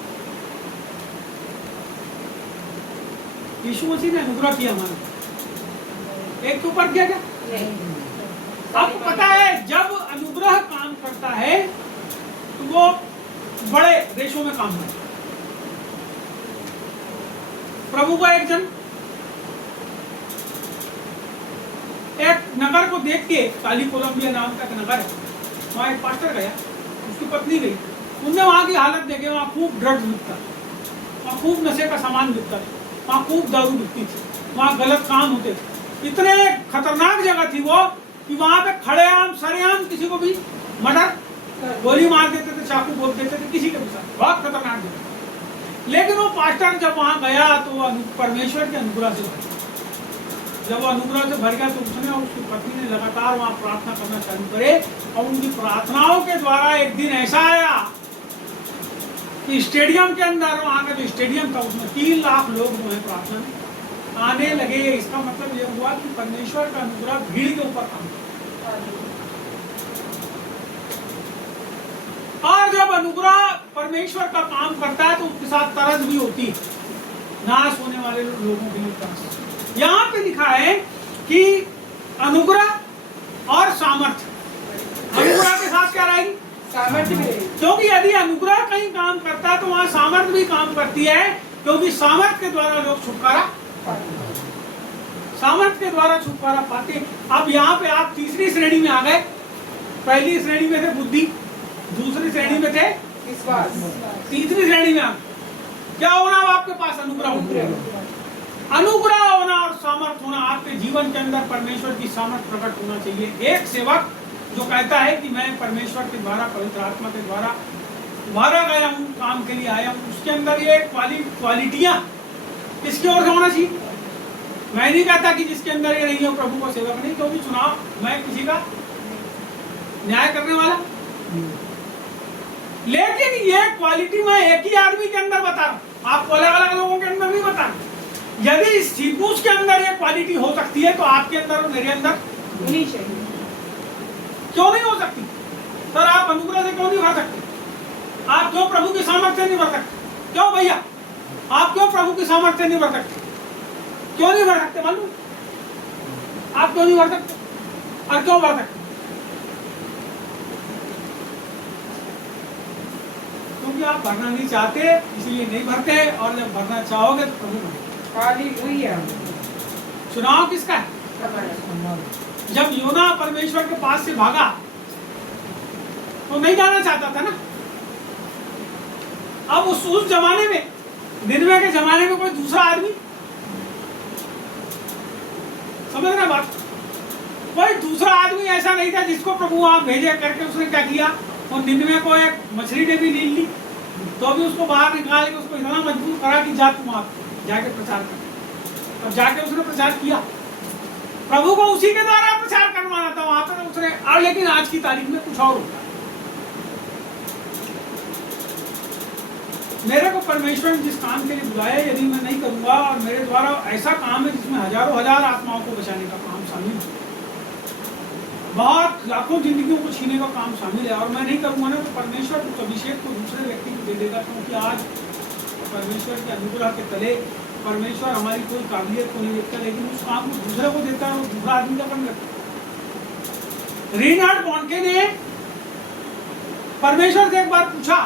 यीशु मसीह ने अनुग्रह किया हमारे एक के ऊपर किया क्या? आपको पता है जब अनुग्रह काम करता है तो वो बड़े देशों में काम करता है। प्रभु का एक जन एक नगर को देख के, काली कोलंबिया नाम का एक नगर है, वहाँ एक पास्टर गया, उसकी पत्नी गई, उनने वहाँ की हालत देखे, वहाँ खूब ड्रग्स बिकता था, वहाँ खूब नशे का सामान बिकता था, वहाँ खूब दारू बिकती थी, वहाँ गलत काम होते थे। इतने खतरनाक जगह थी वो कि वहाँ पे खड़ेआम सरेआम किसी को भी मर्डर गोली मार देते थे, चाकू बोल देते थे किसी के भी साथ, बहुत खतरनाक जगह। लेकिन वो पास्टर जब वहाँ गया तो वो परमेश्वर के अनुग्रह से भर, जब वो अनुग्रह से भर गया तो उसने और उसकी पत्नी ने लगातार वहाँ प्रार्थना करना चालू करे और उनकी प्रार्थनाओं के द्वारा एक दिन ऐसा आया कि स्टेडियम के अंदर, वहाँ का जो स्टेडियम था उसमें 3 लाख लोग जो है प्रार्थना में आने लगे। इसका मतलब ये हुआ कि परमेश्वर का अनुग्रह भीड़ के ऊपर काम करता। और जब अनुग्रह परमेश्वर का काम करता है तो उसके साथ तरस भी होती है, नाश होने वाले लोगों के लिए तरस। यहाँ पे लिखा है कि अनुग्रह और सामर्थ्य, अनुग्रह के साथ क्या रहेगी? सामर्थ्य भी। क्योंकि यदि अनुग्रह कहीं काम करता है तो वहाँ सामर्थ्य भी काम करती है, क्योंकि सामर्थ्य के द्वारा लोग छुटकारा, सामर्थ्य के द्वारा छुटकारा पाते। अब यहाँ पे आप तीसरी श्रेणी में आ गए। पहली श्रेणी में थे बुद्धि, दूसरी श्रेणी में थे विश्वास, तीसरी श्रेणी में आप क्या होना? अब आपके पास अनुग्रह होना, अनुग्रह होना और सामर्थ होना। आपके जीवन के अंदर परमेश्वर की सामर्थ प्रकट होना चाहिए। एक सेवक जो कहता है कि मैं परमेश्वर के द्वारा, पवित्र आत्मा के द्वारा उभारा गया हूँ, काम के लिए आया हूँ, उसके अंदर ये क्वालिटियाँ किसकी ओर से होना चाहिए? मैं नहीं कहता कि जिसके अंदर ये नहीं हो प्रभु को सेवक नहीं, क्योंकि चुनाव मैं किसी का न्याय करने वाला, लेकिन ये क्वालिटी मैं एक ही आदमी के अंदर बता रहा हूँ, आपको अलग अलग लोगों के अंदर नहीं बता रहा। यदि सीपूस के अंदर ये क्वालिटी हो सकती है तो आपके अंदर और मेरे अंदर होनी चाहिए। क्यों नहीं हो सकती? सर आप अनुग्रह से क्यों नहीं भर सकते? आप क्यों प्रभु की सामर्थ्य से नहीं भर सकते? क्यों भैया आप क्यों प्रभु की सामर्थ्य से नहीं भर सकते? क्यों नहीं भर सकते? मालूम आप क्यों नहीं भर सकते और क्यों भर सकते? क्योंकि आप भरना नहीं चाहते, इसलिए नहीं भरते, और जब भरना चाहोगे तो प्रभु भरेगा। हालेलुया। चुनाव किसका है? जब योना परमेश्वर के पास से भागा तो नहीं जाना चाहता था ना। अब उस जमाने में, निनवे के जमाने में कोई दूसरा आदमी, समझ रहे बात, कोई दूसरा आदमी ऐसा नहीं था जिसको प्रभु वहां भेजे करके उसने क्या किया, और निनवे को एक मछली ने भी ली तो भी उसको बाहर निकाल के उसको इतना मजबूर करा कि जा तुम आप जाके प्रचार कर। अब जाके उसने प्रचार किया, प्रभु को उसी के द्वारा प्रचार करवाना था वहां पर उसने। और लेकिन आज की तारीख में कुछ और होता है। मेरे को परमेश्वर ने जिस काम के लिए बुलाया, यदि मैं नहीं करूंगा, और मेरे द्वारा ऐसा काम है जिसमें हजारों हजार आत्माओं को बचाने का काम शामिल है, बहुत लाखों जिंदगियों को छीनने का काम शामिल है, और मैं नहीं करूंगा ना तो परमेश्वर उस अभिषेक को दूसरे व्यक्ति को दे देगा। क्योंकि आज परमेश्वर के अनुग्रह के तले परमेश्वर हमारी कोई काबिलियत को नहीं देखता, लेकिन उस काम को दूसरे को देता है और दूसरा आदमी का काम करता है। रीनार्ड बॉन्के ने परमेश्वर से एक बार पूछा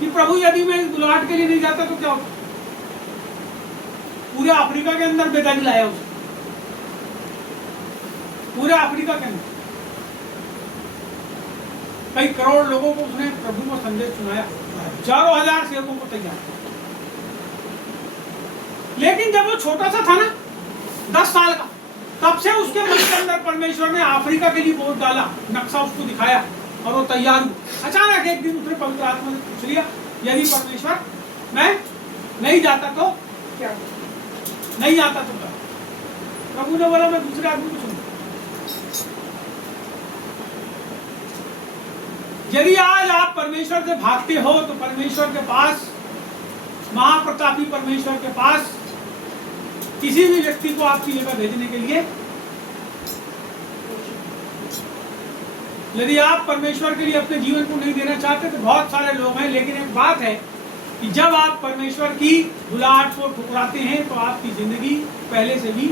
कि प्रभु यदि मैं इस बुलाहट के लिए नहीं जाता तो क्या होता? पूरे अफ्रीका के अंदर बेदागी लाया उसने, पूरे अफ्रीका के अंदर कई करोड़ लोगों को उसने प्रभु को संदेश सुनाया, हजारों हजार सेवकों को तैयार। लेकिन जब वो छोटा सा था ना, 10 साल का, तब से उसके मन के अंदर परमेश्वर ने अफ्रीका के लिए वोट डाला, नक्शा उसको दिखाया और वो तैयार हुआ। अचानक एक दिन उसने पवित्र आत्मा से पूछ लिया, यदि परमेश्वर मैं नहीं जाता तो क्या? नहीं जाता तो क्या? प्रभु ने बोला मैं दूसरे आदमी को सुनूंगा। यदि आज आप परमेश्वर से भागते हो तो परमेश्वर के पास, महाप्रतापी परमेश्वर के पास किसी भी व्यक्ति को आपकी जगह भेजने के लिए यदि आप परमेश्वर के लिए अपने जीवन को नहीं देना चाहते तो बहुत सारे लोग हैं, लेकिन एक बात है कि जब आप परमेश्वर की बुलाहट को ठुकराते हैं तो आपकी जिंदगी पहले से भी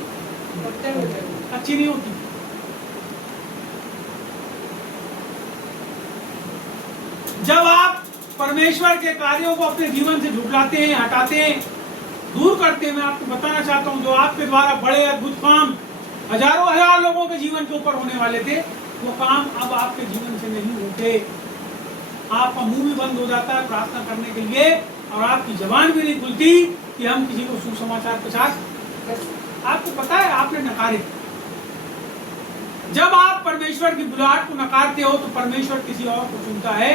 अच्छी नहीं होती। जब आप परमेश्वर के कार्यों को अपने जीवन से झुठलाते हैं, हटाते हैं, दूर करते हैं, मैं आपको बताना चाहता हूं जो आपके द्वारा बड़े अद्भुत काम हजारों हजार लोगों के जीवन के ऊपर होने वाले थे, वो काम अब आपके जीवन से नहीं होते। आपका मुंह भी बंद हो जाता है प्रार्थना करने के लिए और आपकी जबान भी नहीं खुलती कि हम किसी को सुसमाचार के साथ। आपको पता है आपने नकारे। जब आप परमेश्वर की बुलाहट को नकारते हो तो परमेश्वर किसी और को चुनता है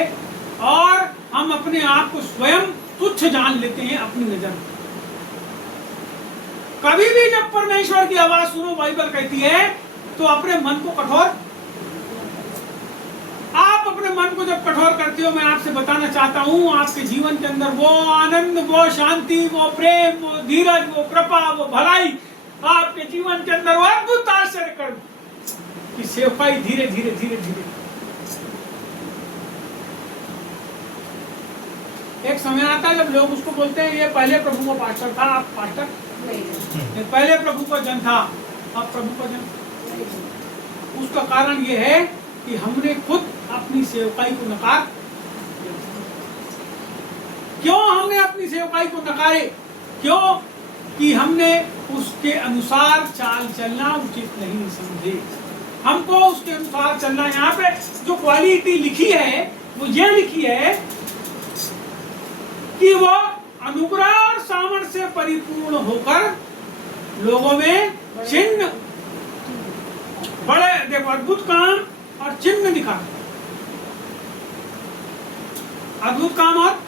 और हम अपने आप को स्वयं तुच्छ जान लेते हैं अपनी नजर में। कभी भी जब परमेश्वर की आवाज सुनो, बाइबल कहती है, तो अपने मन को कठोर, आप अपने मन को जब कठोर करते हो, मैं आपसे बताना चाहता हूं आपके जीवन के अंदर वो आनंद, वो शांति, वो प्रेम, वो धीरज, वो कृपा, वो भलाई आपके जीवन के अंदर वो अद्भुत आश्चर्य कर कि सेवकाई धीरे धीरे धीरे धीरे। एक समय आता है जब लोग उसको बोलते हैं ये पहले प्रभु का पास्टर था, आप पास्टर नहीं, पहले प्रभु का जन था, अब प्रभु का जन। उसका कारण ये है कि हमने खुद अपनी सेवकाई को नकार। क्यों हमने अपनी सेवकाई को नकारे? क्यों कि हमने उसके अनुसार चाल चलना उचित नहीं समझे। हमको उसके अनुसार चलना, यहाँ पे जो क्वालिटी लिखी है वो ये लिखी है कि वो अनुग्रह और सामर्थ्य से परिपूर्ण होकर लोगों में चिन्ह, बड़े देखो अद्भुत काम और चिन्ह दिखा। अद्भुत काम और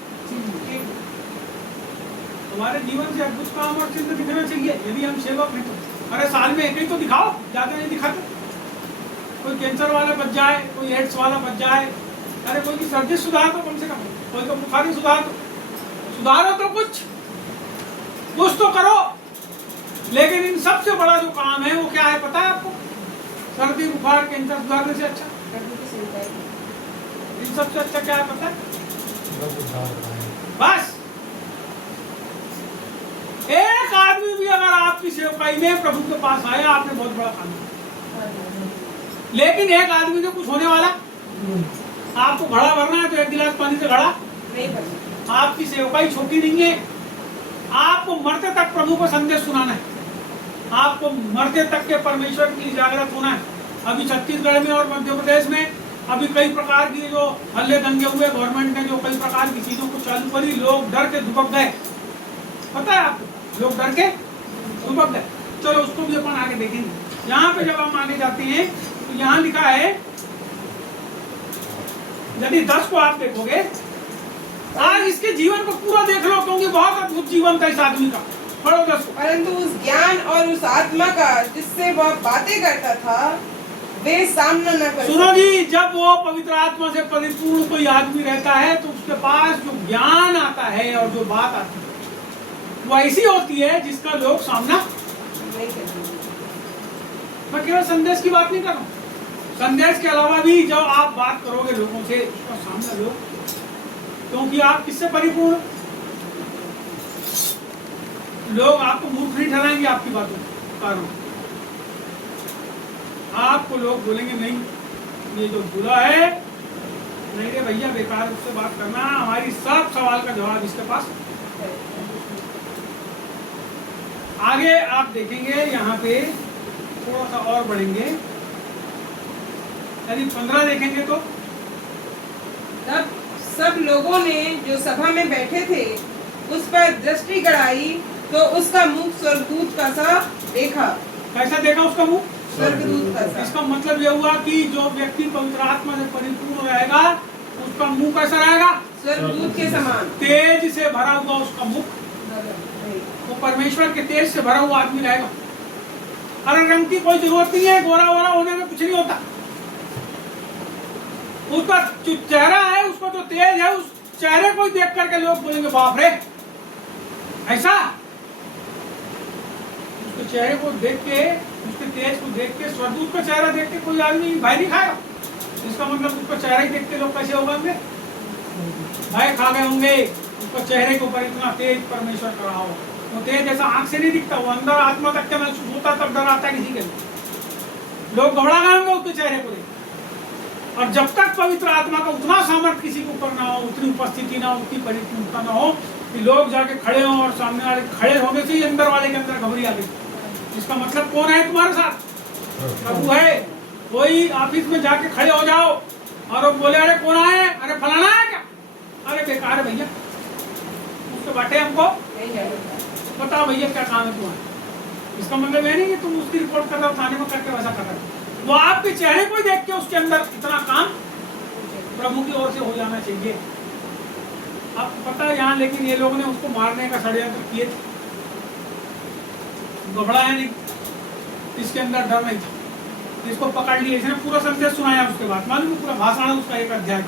हमारे जीवन से अद्भुत काम और चिन्ह दिखना चाहिए यदि हम सेवक हैं तो। अरे साल में एक ही तो दिखाओ, ज्यादा नहीं दिखाते। कोई कैंसर वाला बच जाए, कोई एड्स वाला बच जाए, अरे कोई की सर्दी सुधार तो कम से कम, कोई का बुखारी सुधारो तो कुछ तो करो। लेकिन इन सबसे बड़ा जो काम है वो क्या है पता है आपको? सर्दी बुखार कैंसर सुधारने से अच्छा, इन सबसे अच्छा क्या है पता है? बस एक आदमी भी अगर आपकी सेवकाई में प्रभु के पास आया, आपने बहुत बड़ा काम किया। लेकिन एक आदमी से कुछ होने वाला, आपको घड़ा भरना है तो एक गिलास पानी से घड़ा नहीं भरना। आपकी सेवकाई छोटी नहीं है। आपको मरते तक प्रभु को संदेश सुनाना है, आपको मरते तक के परमेश्वर के लिए जागृत होना है। अभी छत्तीसगढ़ में और मध्य प्रदेश में अभी कई प्रकार की जो हल्ले दंगे हुए, गवर्नमेंट ने जो कई प्रकार की चीजों को चालू करी, लोग डर के दुबक गए। पता है आपको, लोग डर के दुबक गए। चलो उसको भी अपन आगे देखेंगे। यहाँ पे जब हम आगे जाते हैं तो यहाँ लिखा है, यदि 10 को आप देखोगे, आज इसके जीवन को पूरा देख लो क्योंकि बहुत अद्भुत जीवन था इस आदमी का। पढ़ो 10 को। परंतु उस ज्ञान और उस आत्मा का जिससे वह बातें करता था वे सामना न कर। सुनो जी, जब वो पवित्र आत्मा से परिपूर्ण कोई आदमी रहता है तो उसके पास जो ज्ञान आता है और जो बात आती है वो ऐसी होती है जिसका लोग सामना नहीं करते। मैं केवल संदेश की बात नहीं कर रहा हूँ, संदेश के अलावा भी जब आप बात करोगे लोगों से उसका सामना लोग, क्योंकि आप किससे परिपूर्ण, लोग आपको मूर्ख नहीं ठहराएंगे आपकी बातों के कारण। आपको लोग बोलेंगे नहीं ये जो बुरा है, नहीं रे भैया बेकार उससे बात करना, हमारी सब सवाल का जवाब इसके पास। आगे आप देखेंगे यहाँ पे थोड़ा सा और बढ़ेंगे, यदि 15 देखेंगे तो तब सब लोगों ने जो सभा में बैठे थे उस पर दृष्टि गड़ाई तो उसका मुख स्वर्गदूत का सा देखा। कैसा देखा उसका मुंह? स्वर्गदूत का सा। इसका मतलब यह हुआ कि जो व्यक्ति पवित्र आत्मा से परिपूर्ण रहेगा उसका मुंह कैसा रहेगा? स्वर्गदूत के समान। तेज से भरा हुआ उसका मुख, वो परमेश्वर के तेज से भरा हुआ आदमी रहेगा। हरे रंग की कोई जरूरत नहीं है, गोरा वोरा होने में कुछ नहीं होता। उसका जो चेहरा है, उसका जो तेज है, उस चेहरे को देख करके लोग बोलेंगे बाप रे ऐसा। उसके चेहरे को देख के, उसके तेज को देख के, स्वर्गदूत का चेहरा देख के कोई आदमी भाई नहीं खाएगा। इसका मतलब उसको चेहरे ही देख के लोग कैसे हो गए, भय खा गए होंगे। उसको चेहरे के ऊपर इतना तेज परमेश्वर खड़ा हो, वो तेज जैसा आंख से नहीं दिखता, वो अंदर आत्मा तक के महसूस होता, तब डर आता है किसी के लिए। लोग घबरा गए होंगे उसके चेहरे को देख। और जब तक पवित्र आत्मा का उतना सामर्थ्य किसी के ऊपर ना हो, उतनी उपस्थिति ना हो, उतनी परिपूर्णता ना हो कि लोग जाके खड़े हों और सामने वाले खड़े होने से ही अंदर वाले के अंदर घबरी आ गई। इसका मतलब कौन है तुम्हारे साथ? प्रभु है। कोई ऑफिस में जाके खड़े हो जाओ और वो बोले अरे कौन आए, अरे फलाना है क्या, अरे बेकार है भैया, उसके बाटे हमको बताओ भैया क्या काम है तुम्हारा। इसका मतलब ये नहीं कि तुम उसकी रिपोर्ट कर रहे हो थाने में करके वैसा कर रहे हो, वो आपके चेहरे को देख के उसके अंदर इतना काम प्रभु की ओर से हो जाना चाहिए। आपको पता है यहाँ, लेकिन ये लोगों ने उसको मारने का षड्यंत्र किए थे, घबराया नहीं, इसके अंदर डर नहीं था, इसको पकड़ लिया, इसने पूरा संदेश सुनाया। उसके बाद मालूम पूरा भाषण उसका एक अध्याय,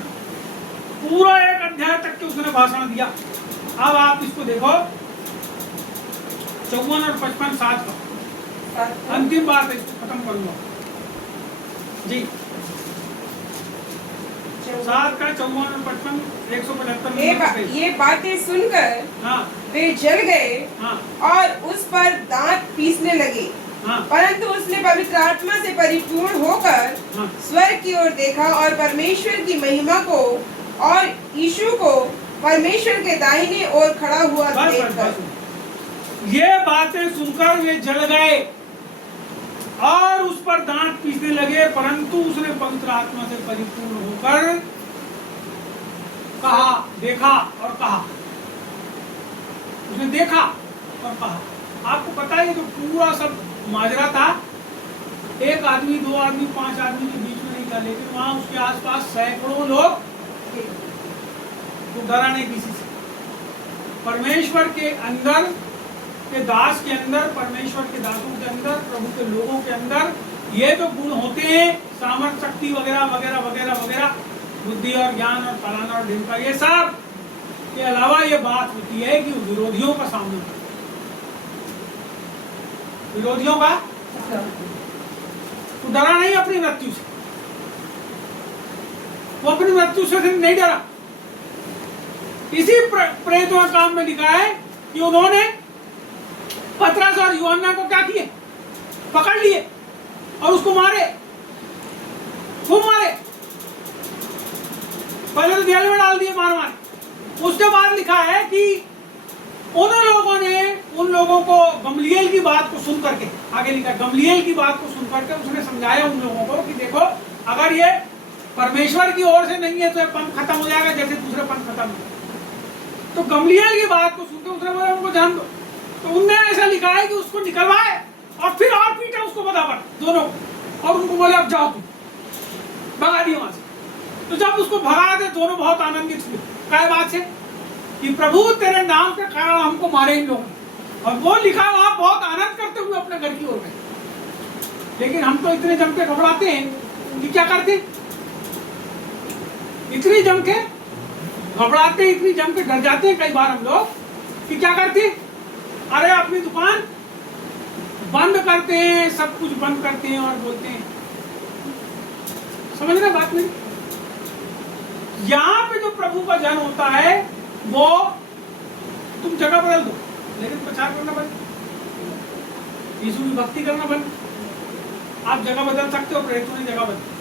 पूरा एक अध्याय तक के उसने भाषण दिया। अब आप इसको देखो 54 और 55 7 का अंतिम बात है, इसको खत्म करूंगा जी। 7 का 54 और 55 175 ये बातें सुनकर हाँ वे जल गए हाँ और उस पर दांत पीसने लगे। हाँ परंतु उसने पवित्र आत्मा से परिपूर्ण होकर हाँ स्वर्ग की ओर देखा और परमेश्वर की महिमा को और यीशु को परमेश्वर के दाहिने ओर खड़ा हुआ देखकर। ये बातें सुनकर वे जल गए और उस पर दांत पीसने लगे, परंतु उसने पवित्र आत्मा से परिपूर्ण होकर कहा, देखा और कहा। उसने देखा और कहा। आपको पता है ये जो पूरा सब माजरा था, एक आदमी, 2 आदमी, 5 आदमी के बीच में नहीं था, लेकिन वहां उसके आसपास सैकड़ों लोग, तो डरा नहीं किसी से। परमेश्वर के अंदर के दास के अंदर, परमेश्वर के दासों के अंदर, प्रभु के लोगों के अंदर ये जो गुण होते हैं, सामर्थ, शक्ति वगैरह वगैरह वगैरह वगैरह, बुद्धि और ज्ञान और फलाना और ढिमका, ये सब के अलावा ये बात होती है कि विरोधियों का सामना करना, विरोधियों का, तो डरा नहीं अपनी मृत्यु से, वो अपनी मृत्यु से नहीं डरा। इसी प्रेरितों के काम में लिखा है कि उन्होंने पतरस और यूहन्ना को क्या किए, पकड़ लिए और उसको मारे, खूब मारे, पहले तो जेल में डाल दिए मार मार। उसके बाद लिखा है कि उन लोगों ने, उन लोगों को गमलीएल की बात को सुन करके, आगे लिखा गमलीएल की बात को सुन करके उसने समझाया उन लोगों को कि देखो अगर ये परमेश्वर की ओर से नहीं है तो ये पंथ खत्म हो जाएगा जैसे दूसरे पंथ खत्म हो। तो गमलीएल की बात को सुनकर उसने बोला उनको जान दो। तो उनने ऐसा लिखा है कि उसको निकलवाए और फिर और पीटा उसको बराबर दोनों, और उनको बोले अब जाओ तुम, भगा दिए वहां से। तो जब उसको भगा दे दोनों बहुत आनंदित हुए, क्या बात से कि प्रभु तेरे नाम के कारण हमको मारे इन लोगों, और वो लिखा वहां बहुत आनंद करते हुए अपने घर की ओर गए। लेकिन हम तो इतने जम के घबराते हैं कि क्या करते, इतनी जम के घबराते, इतनी जम के डर जाते हैं कई बार हम लोग कि क्या करते, अरे अपनी दुकान बंद करते हैं, सब कुछ बंद करते हैं और बोलते हैं, समझ रहे बात नहीं। यहाँ पे जो प्रभु का जन होता है वो तुम जगह बदल दो लेकिन प्रचार करना बंद, यीशु की भक्ति करना बंद। आप जगह बदल सकते हो, प्रेरितों ने जगह बदली,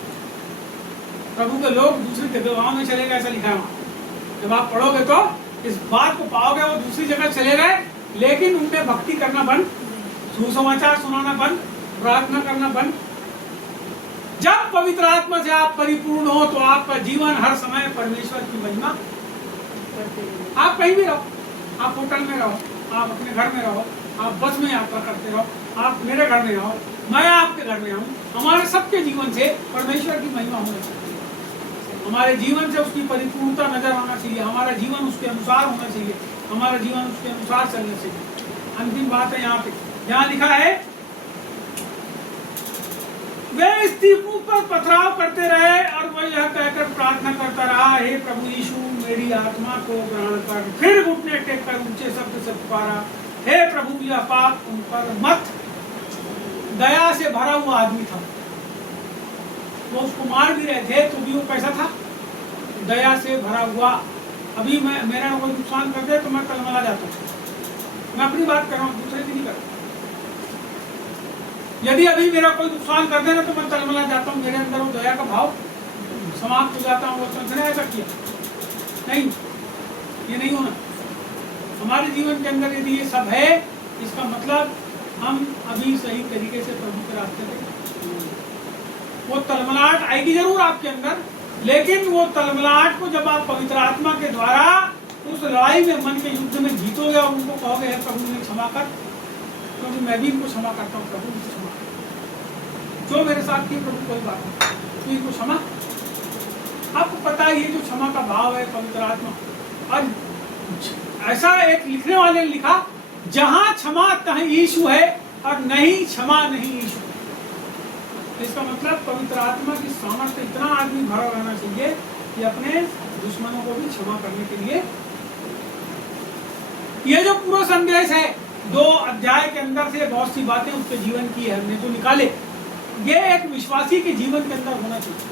प्रभु के लोग दूसरी जगहों में चले गए, ऐसा लिखा है वहां। जब आप पढ़ोगे तो इस बात को पाओगे, वो दूसरी जगह चले गए लेकिन उनने भक्ति करना बंद, सुसमाचार सुनाना बंद, प्रार्थना करना बंद। जब पवित्र आत्मा से आप परिपूर्ण हो तो आपका जीवन हर समय परमेश्वर की महिमा। आप कहीं भी रहो, आप होटल में रहो, आप अपने घर में रहो, आप बस में यात्रा करते रहो, आप मेरे घर में रहो, मैं आपके घर में आऊँ, हमारे सबके जीवन से परमेश्वर की महिमा होनी चाहिए। हमारे जीवन से उसकी परिपूर्णता नजर आना चाहिए, हमारा जीवन उसके अनुसार होना चाहिए, हमारा जीवन उसके अनुसार चलना चाहिए। अंतिम बात है यहाँ पे, यहाँ लिखा है वे स्तीफनु पर पथराव करते रहे और वह यह कहकर प्रार्थना करता रहा, हे प्रभु यीशु मेरी आत्मा को ग्रहण कर। फिर घुटने टेक कर ऊंचे शब्द से पुकारा, हे प्रभु यह पाप उन पर मत। दया से भरा हुआ आदमी था, वो उसको मार भी रहे थे तो भी वो कैसा था, दया से भरा हुआ। अभी मेरा कोई नुकसान कर दे तो मैं टलमला जाता हूँ, मैं अपनी बात कर रहा हूँ, दूसरे की नहीं कर रहा। यदि अभी मेरा कोई नुकसान कर देना तो मैं टलमला जाता हूँ, मेरे अंदर वो दया का भाव समाप्त हो जाता हूँ। वो संत ने ऐसा किया नहीं, ये नहीं होना। हमारे जीवन के अंदर यदि ये सब है, इसका मतलब हम अभी सही तरीके से प्रभु के रास्ते पे। वो तलमलाहट आएगी जरूर आपके अंदर, लेकिन वो तलमलाहट को जब आप पवित्र आत्मा के द्वारा उस लड़ाई में, मन के युद्ध में जीतोगे और उनको कहोगे हे प्रभु मुझे क्षमा कर, क्योंकि मैं भी इनको क्षमा करता हूँ, प्रभु मुझे क्षमा कर, जो मेरे साथ की प्रभु कोई बात नहीं, तो इनको क्षमा। आपको पता है ये जो क्षमा का भाव है पवित्र आत्मा, और ऐसा एक लिखने वाले ने लिखा, जहां क्षमा तहीं यीशु है और नहीं क्षमा नहीं यीशु। इसका मतलब पवित्र आत्मा की सामर्थ्य इतना आदमी भरा रहना चाहिए कि अपने दुश्मनों को भी क्षमा करने के लिए। ये जो पूरा संदेश है 2 अध्याय के अंदर से बहुत सी बातें उसके जीवन की है, हमने जो निकाले, ये एक विश्वासी के जीवन के अंदर होना चाहिए।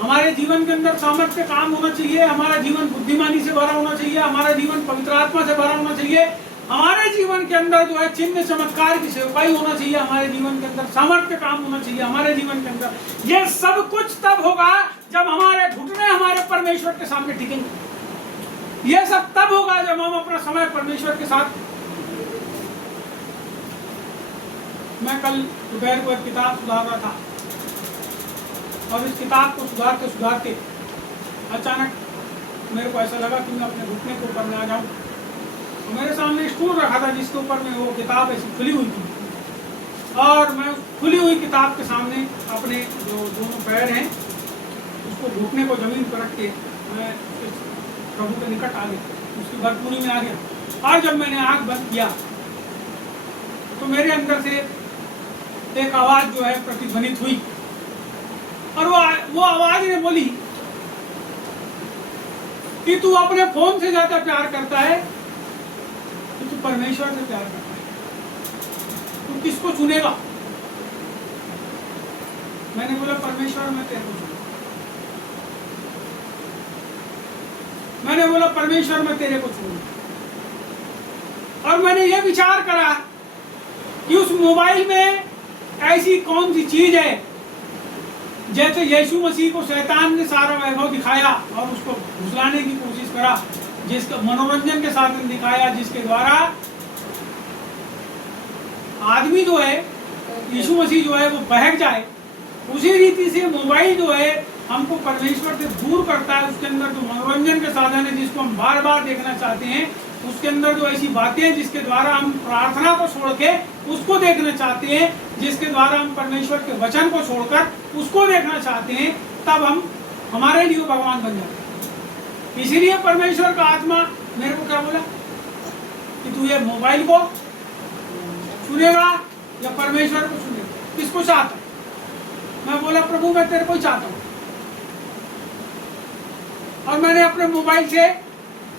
हमारे जीवन के अंदर सामर्थ्य काम होना चाहिए, हमारा जीवन बुद्धिमानी से भरा होना चाहिए, हमारा जीवन पवित्र आत्मा से भरा होना चाहिए, हमारे जीवन के अंदर जो है चिन्ह चमत्कार की सेवकाई होना चाहिए, हमारे जीवन के अंदर सामर्थ्य काम होना चाहिए। हमारे जीवन के अंदर ये सब कुछ तब होगा जब हमारे घुटने हमारे परमेश्वर के सामने टिकेंगे। ये सब तब होगा जब हम अपना समय परमेश्वर के साथ। मैं कल दोपहर को एक किताब सुधार रहा था और इस किताब को सुधारते सुधारते अचानक मेरे को ऐसा लगा कि मैं अपने घुटने के ऊपर में आ जाऊं। तो मेरे सामने स्टूल रखा था जिसके ऊपर में वो किताब ऐसी खुली हुई थी, और मैं खुली हुई किताब के सामने अपने जो दोनों पैर हैं उसको घुटने को जमीन पर रख के मैं प्रभु के निकट आ गया, उसकी भरपूरी में आ गया। और जब मैंने आँख बंद किया तो मेरे अंदर से एक आवाज जो है प्रतिध्वनित हुई, और वो आवाज ने बोली कि तू अपने फोन से ज्यादा प्यार करता है कि तू परमेश्वर से प्यार करता है, तू किसको चुनेगा? मैंने बोला परमेश्वर, मैं तेरे को चुनूंगा। मैंने बोला परमेश्वर, मैं तेरे को चुनूंगा। और मैंने ये विचार करा कि उस मोबाइल में ऐसी कौन सी चीज है, जैसे यीशु मसीह को शैतान ने सारा वैभव दिखाया और उसको घुसलाने की कोशिश करा, जिसका मनोरंजन के साधन दिखाया, जिसके द्वारा आदमी जो है, यीशु मसीह जो है वो बहक जाए, उसी रीति से मोबाइल जो है हमको परमेश्वर से दूर करता है। उसके अंदर जो मनोरंजन के साधन है जिसको हम बार बार देखना चाहते हैं, उसके अंदर जो ऐसी बातें हैं जिसके द्वारा हम प्रार्थना को छोड़ के उसको देखना चाहते हैं, जिसके द्वारा हम परमेश्वर के वचन को छोड़कर उसको देखना चाहते हैं, तब हम हमारे लिए भगवान बन जाते हैं। इसीलिए परमेश्वर का आत्मा मेरे को क्या बोला कि तू ये मोबाइल को चुनेगा या परमेश्वर को चुनेगा, किसको चाहता? मैं बोला प्रभु मैं तेरे को ही चाहता हूँ। और मैंने अपने मोबाइल से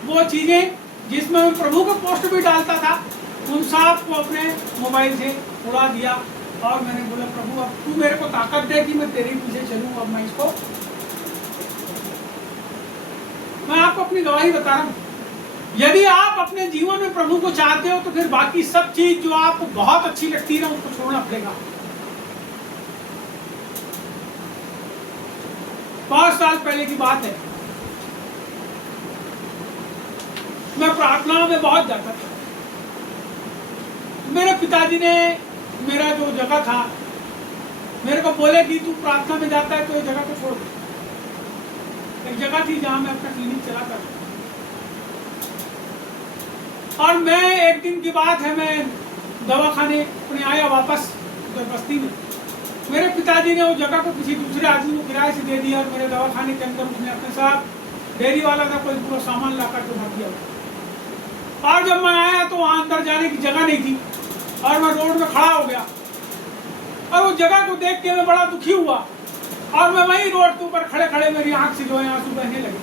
वो चीजें जिसमें मैं प्रभु का पोस्ट भी डालता था, उन सब को अपने मोबाइल से उड़ा दिया। और मैंने बोला प्रभु अब तू मेरे को ताकत दे कि मैं तेरे पीछे चलूं। अब मैं इसको, मैं आपको अपनी गवाही बता रहा हूं, यदि आप अपने जीवन में प्रभु को चाहते हो तो फिर बाकी सब चीज जो आपको बहुत अच्छी लगती है ना, उसको छोड़ना पड़ेगा। 5 साल पहले की बात है, मैं प्रार्थना में बहुत जाता था। मेरे पिताजी ने मेरा जो जगह था मेरे को बोले कि तू प्रार्थना में जाता है तो ये जगह को छोड़ दे। एक जगह थी जहां मैं अपना क्लिनिक चलाता था, और मैं एक दिन की बात है, मैं दवाखाने अपने आया वापस उधर बस्ती में। मेरे पिताजी ने वो जगह को किसी दूसरे आदमी को किराए से दे दिया, और मेरे दवाखाने के अंदर उसने अपने साथ डेयरी वाला था कोई पूरा सामान ला कर के भर दिया। और जब मैं आया तो वहां अंदर जाने की जगह नहीं थी, और मैं रोड में खड़ा हो गया, और उस जगह को देख के मैं बड़ा दुखी हुआ, और मैं वहीं रोड के ऊपर खड़े खड़े मेरी आंख से जो है आंसू बहने लगे।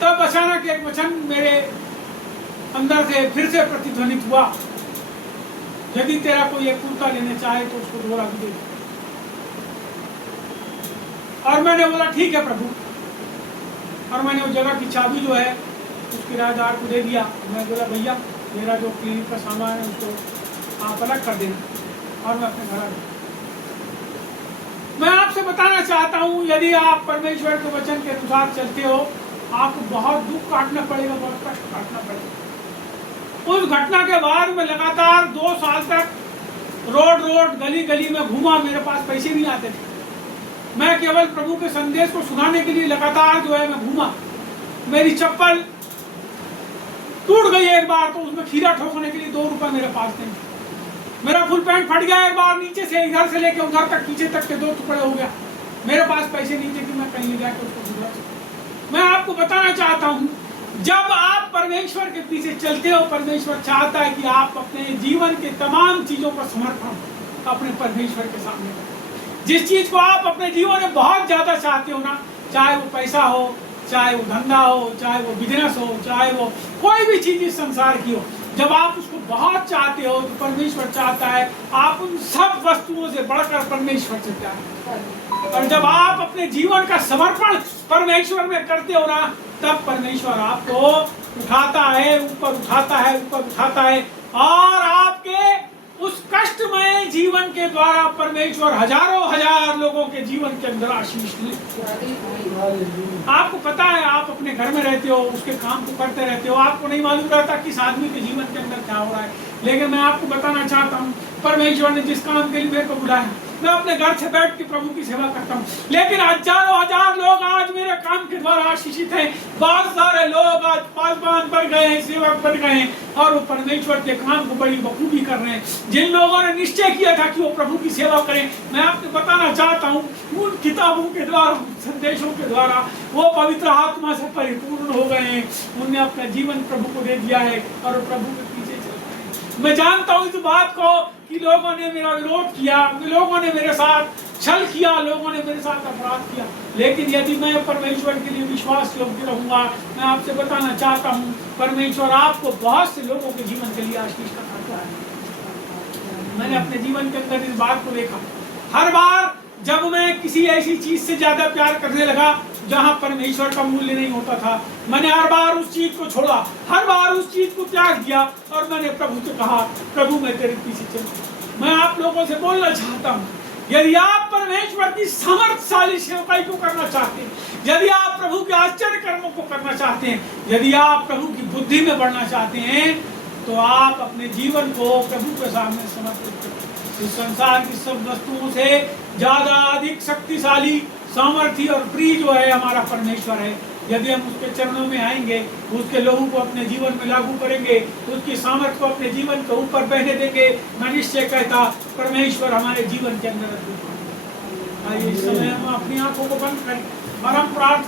तब अचानक एक वचन मेरे अंदर से फिर से प्रतिध्वनित हुआ, यदि तेरा कोई एक कुर्ता लेने चाहे तो उसको 2 लाख दे। और मैंने बोला ठीक है प्रभु, और मैंने उस जगह की चाबी जो है उस किराएदार को दे दिया। मैं बोला भैया मेरा जो क्लिनिक का सामान है उसको आप अलग कर देना, और मैं अपने घर आ गया। मैं आपसे बताना चाहता हूँ, यदि आप परमेश्वर के वचन के अनुसार चलते हो, आपको बहुत दुख काटना पड़ेगा, बहुत कष्ट काटना पड़ेगा। उस घटना के बाद मैं लगातार 2 साल तक रोड गली गली में घूमा, मेरे पास पैसे नहीं आते थे। मैं केवल प्रभु के संदेश को सुनाने के लिए लगातार जो है मैं घूमा। मेरी चप्पल टूट गई एक बार, तो उसमें खीरा ठोकने के लिए 2 रुपए मेरे पास नहीं। मेरा फुल पैंट फट गया एक बार, नीचे से इधर से लेके उधर तक, पीछे तक के 2 टुकड़े हो गया। मेरे पास पैसे नहीं थे कि मैं कहीं ले जाकर उसको सुधरा सकूं। मैं आपको बताना चाहता हूँ, जब आप परमेश्वर के पीछे चलते हो, परमेश्वर चाहता है कि आप अपने जीवन के तमाम चीजों का समर्पण अपने परमेश्वर के सामने करें। जिस चीज को आप अपने जीवन में बहुत ज्यादा चाहते हो ना, चाहे वो पैसा हो, चाहे वो धंधा हो, चाहे वो बिजनेस हो, चाहे वो कोई भी चीज इस संसार की हो, जब आप उसको बहुत चाहते हो तो परमेश्वर चाहता है आप उन सब वस्तुओं से बढ़कर परमेश्वर से प्यार करें। और जब आप अपने जीवन का समर्पण परमेश्वर में करते हो ना, तब परमेश्वर आपको उठाता है, ऊपर उठाता है, ऊपर उठाता है, और आपके उस कष्टमय जीवन के द्वारा परमेश्वर हजारों हजार लोगों के जीवन के अंदर आशीष ले। आपको पता है, आप अपने घर में रहते हो, उसके काम को करते रहते हो, आपको नहीं मालूम रहता कि इस आदमी के जीवन के अंदर क्या हो रहा है। लेकिन मैं आपको बताना चाहता हूँ, परमेश्वर ने जिस काम के लिए मेरे को बुलाया, मैं अपने घर से बैठ के प्रभु की सेवा करता हूँ, लेकिन हजारों हजार लोग आज मेरे काम के द्वारा आशीषित हैं। बहुत सारे लोग आज पासवान बन गए हैं, सेवक बन गए हैं, और वो परमेश्वर के काम को बड़ी बखूबी कर रहे हैं। जिन लोगों ने निश्चय किया था कि वो प्रभु की सेवा करें, मैं आपको बताना चाहता हूँ, उन किताबों के द्वारा, संदेशों के द्वारा वो पवित्र आत्मा से परिपूर्ण हो गए हैं। उन्हें अपना जीवन प्रभु को दे दिया है और प्रभु के पीछे चल रहे हैं। मैं जानता हूँ इस बात को कि लोगों ने मेरा विरोध किया, लोगों ने मेरे साथ छल किया, लोगों ने मेरे साथ अपराध किया, लेकिन यदि मैं परमेश्वर के लिए विश्वास योग्य रहूंगा, मैं आपसे बताना चाहता हूँ, परमेश्वर आपको बहुत से लोगों के जीवन के लिए आशीष का करता है। मैंने अपने जीवन के अंदर इस बात को देखा। हर बार जब मैं किसी ऐसी चीज से ज्यादा प्यार करने लगा जहां परमेश्वर का मूल्य नहीं होता था, मैंने हर बार उस चीज को छोड़ा, हर बार उस चीज को त्याग दिया, और मैंने प्रभु से कहा, प्रभु मैं तेरे पीछे चलूं। मैं आप लोगों से बोलना चाहता हूँ, यदि आप परमेश्वर की सामर्थ्यशाली सेवकाई को करना चाहते हैं, यदि आप प्रभु के आश्चर्य कर्मों को करना चाहते हैं, यदि आप प्रभु की बुद्धि में बढ़ना चाहते हैं, तो आप अपने जीवन को प्रभु के सामने समर्पित करें। इस संसार की सब वस्तुओं से ज्यादा अधिक शक्तिशाली, सामर्थी और प्रिय जो है हमारा परमेश्वर है। यदि हम उसके चरणों में आएंगे, उसके लोगों को अपने जीवन में लागू करेंगे, उसकी सामर्थ्य को अपने जीवन के ऊपर बहने देंगे, मैं निश्चय कहता परमेश्वर हमारे जीवन के अंदर अद्भुत। इस समय हम अपनी आंखों को बंद करें और हम प्रार्थना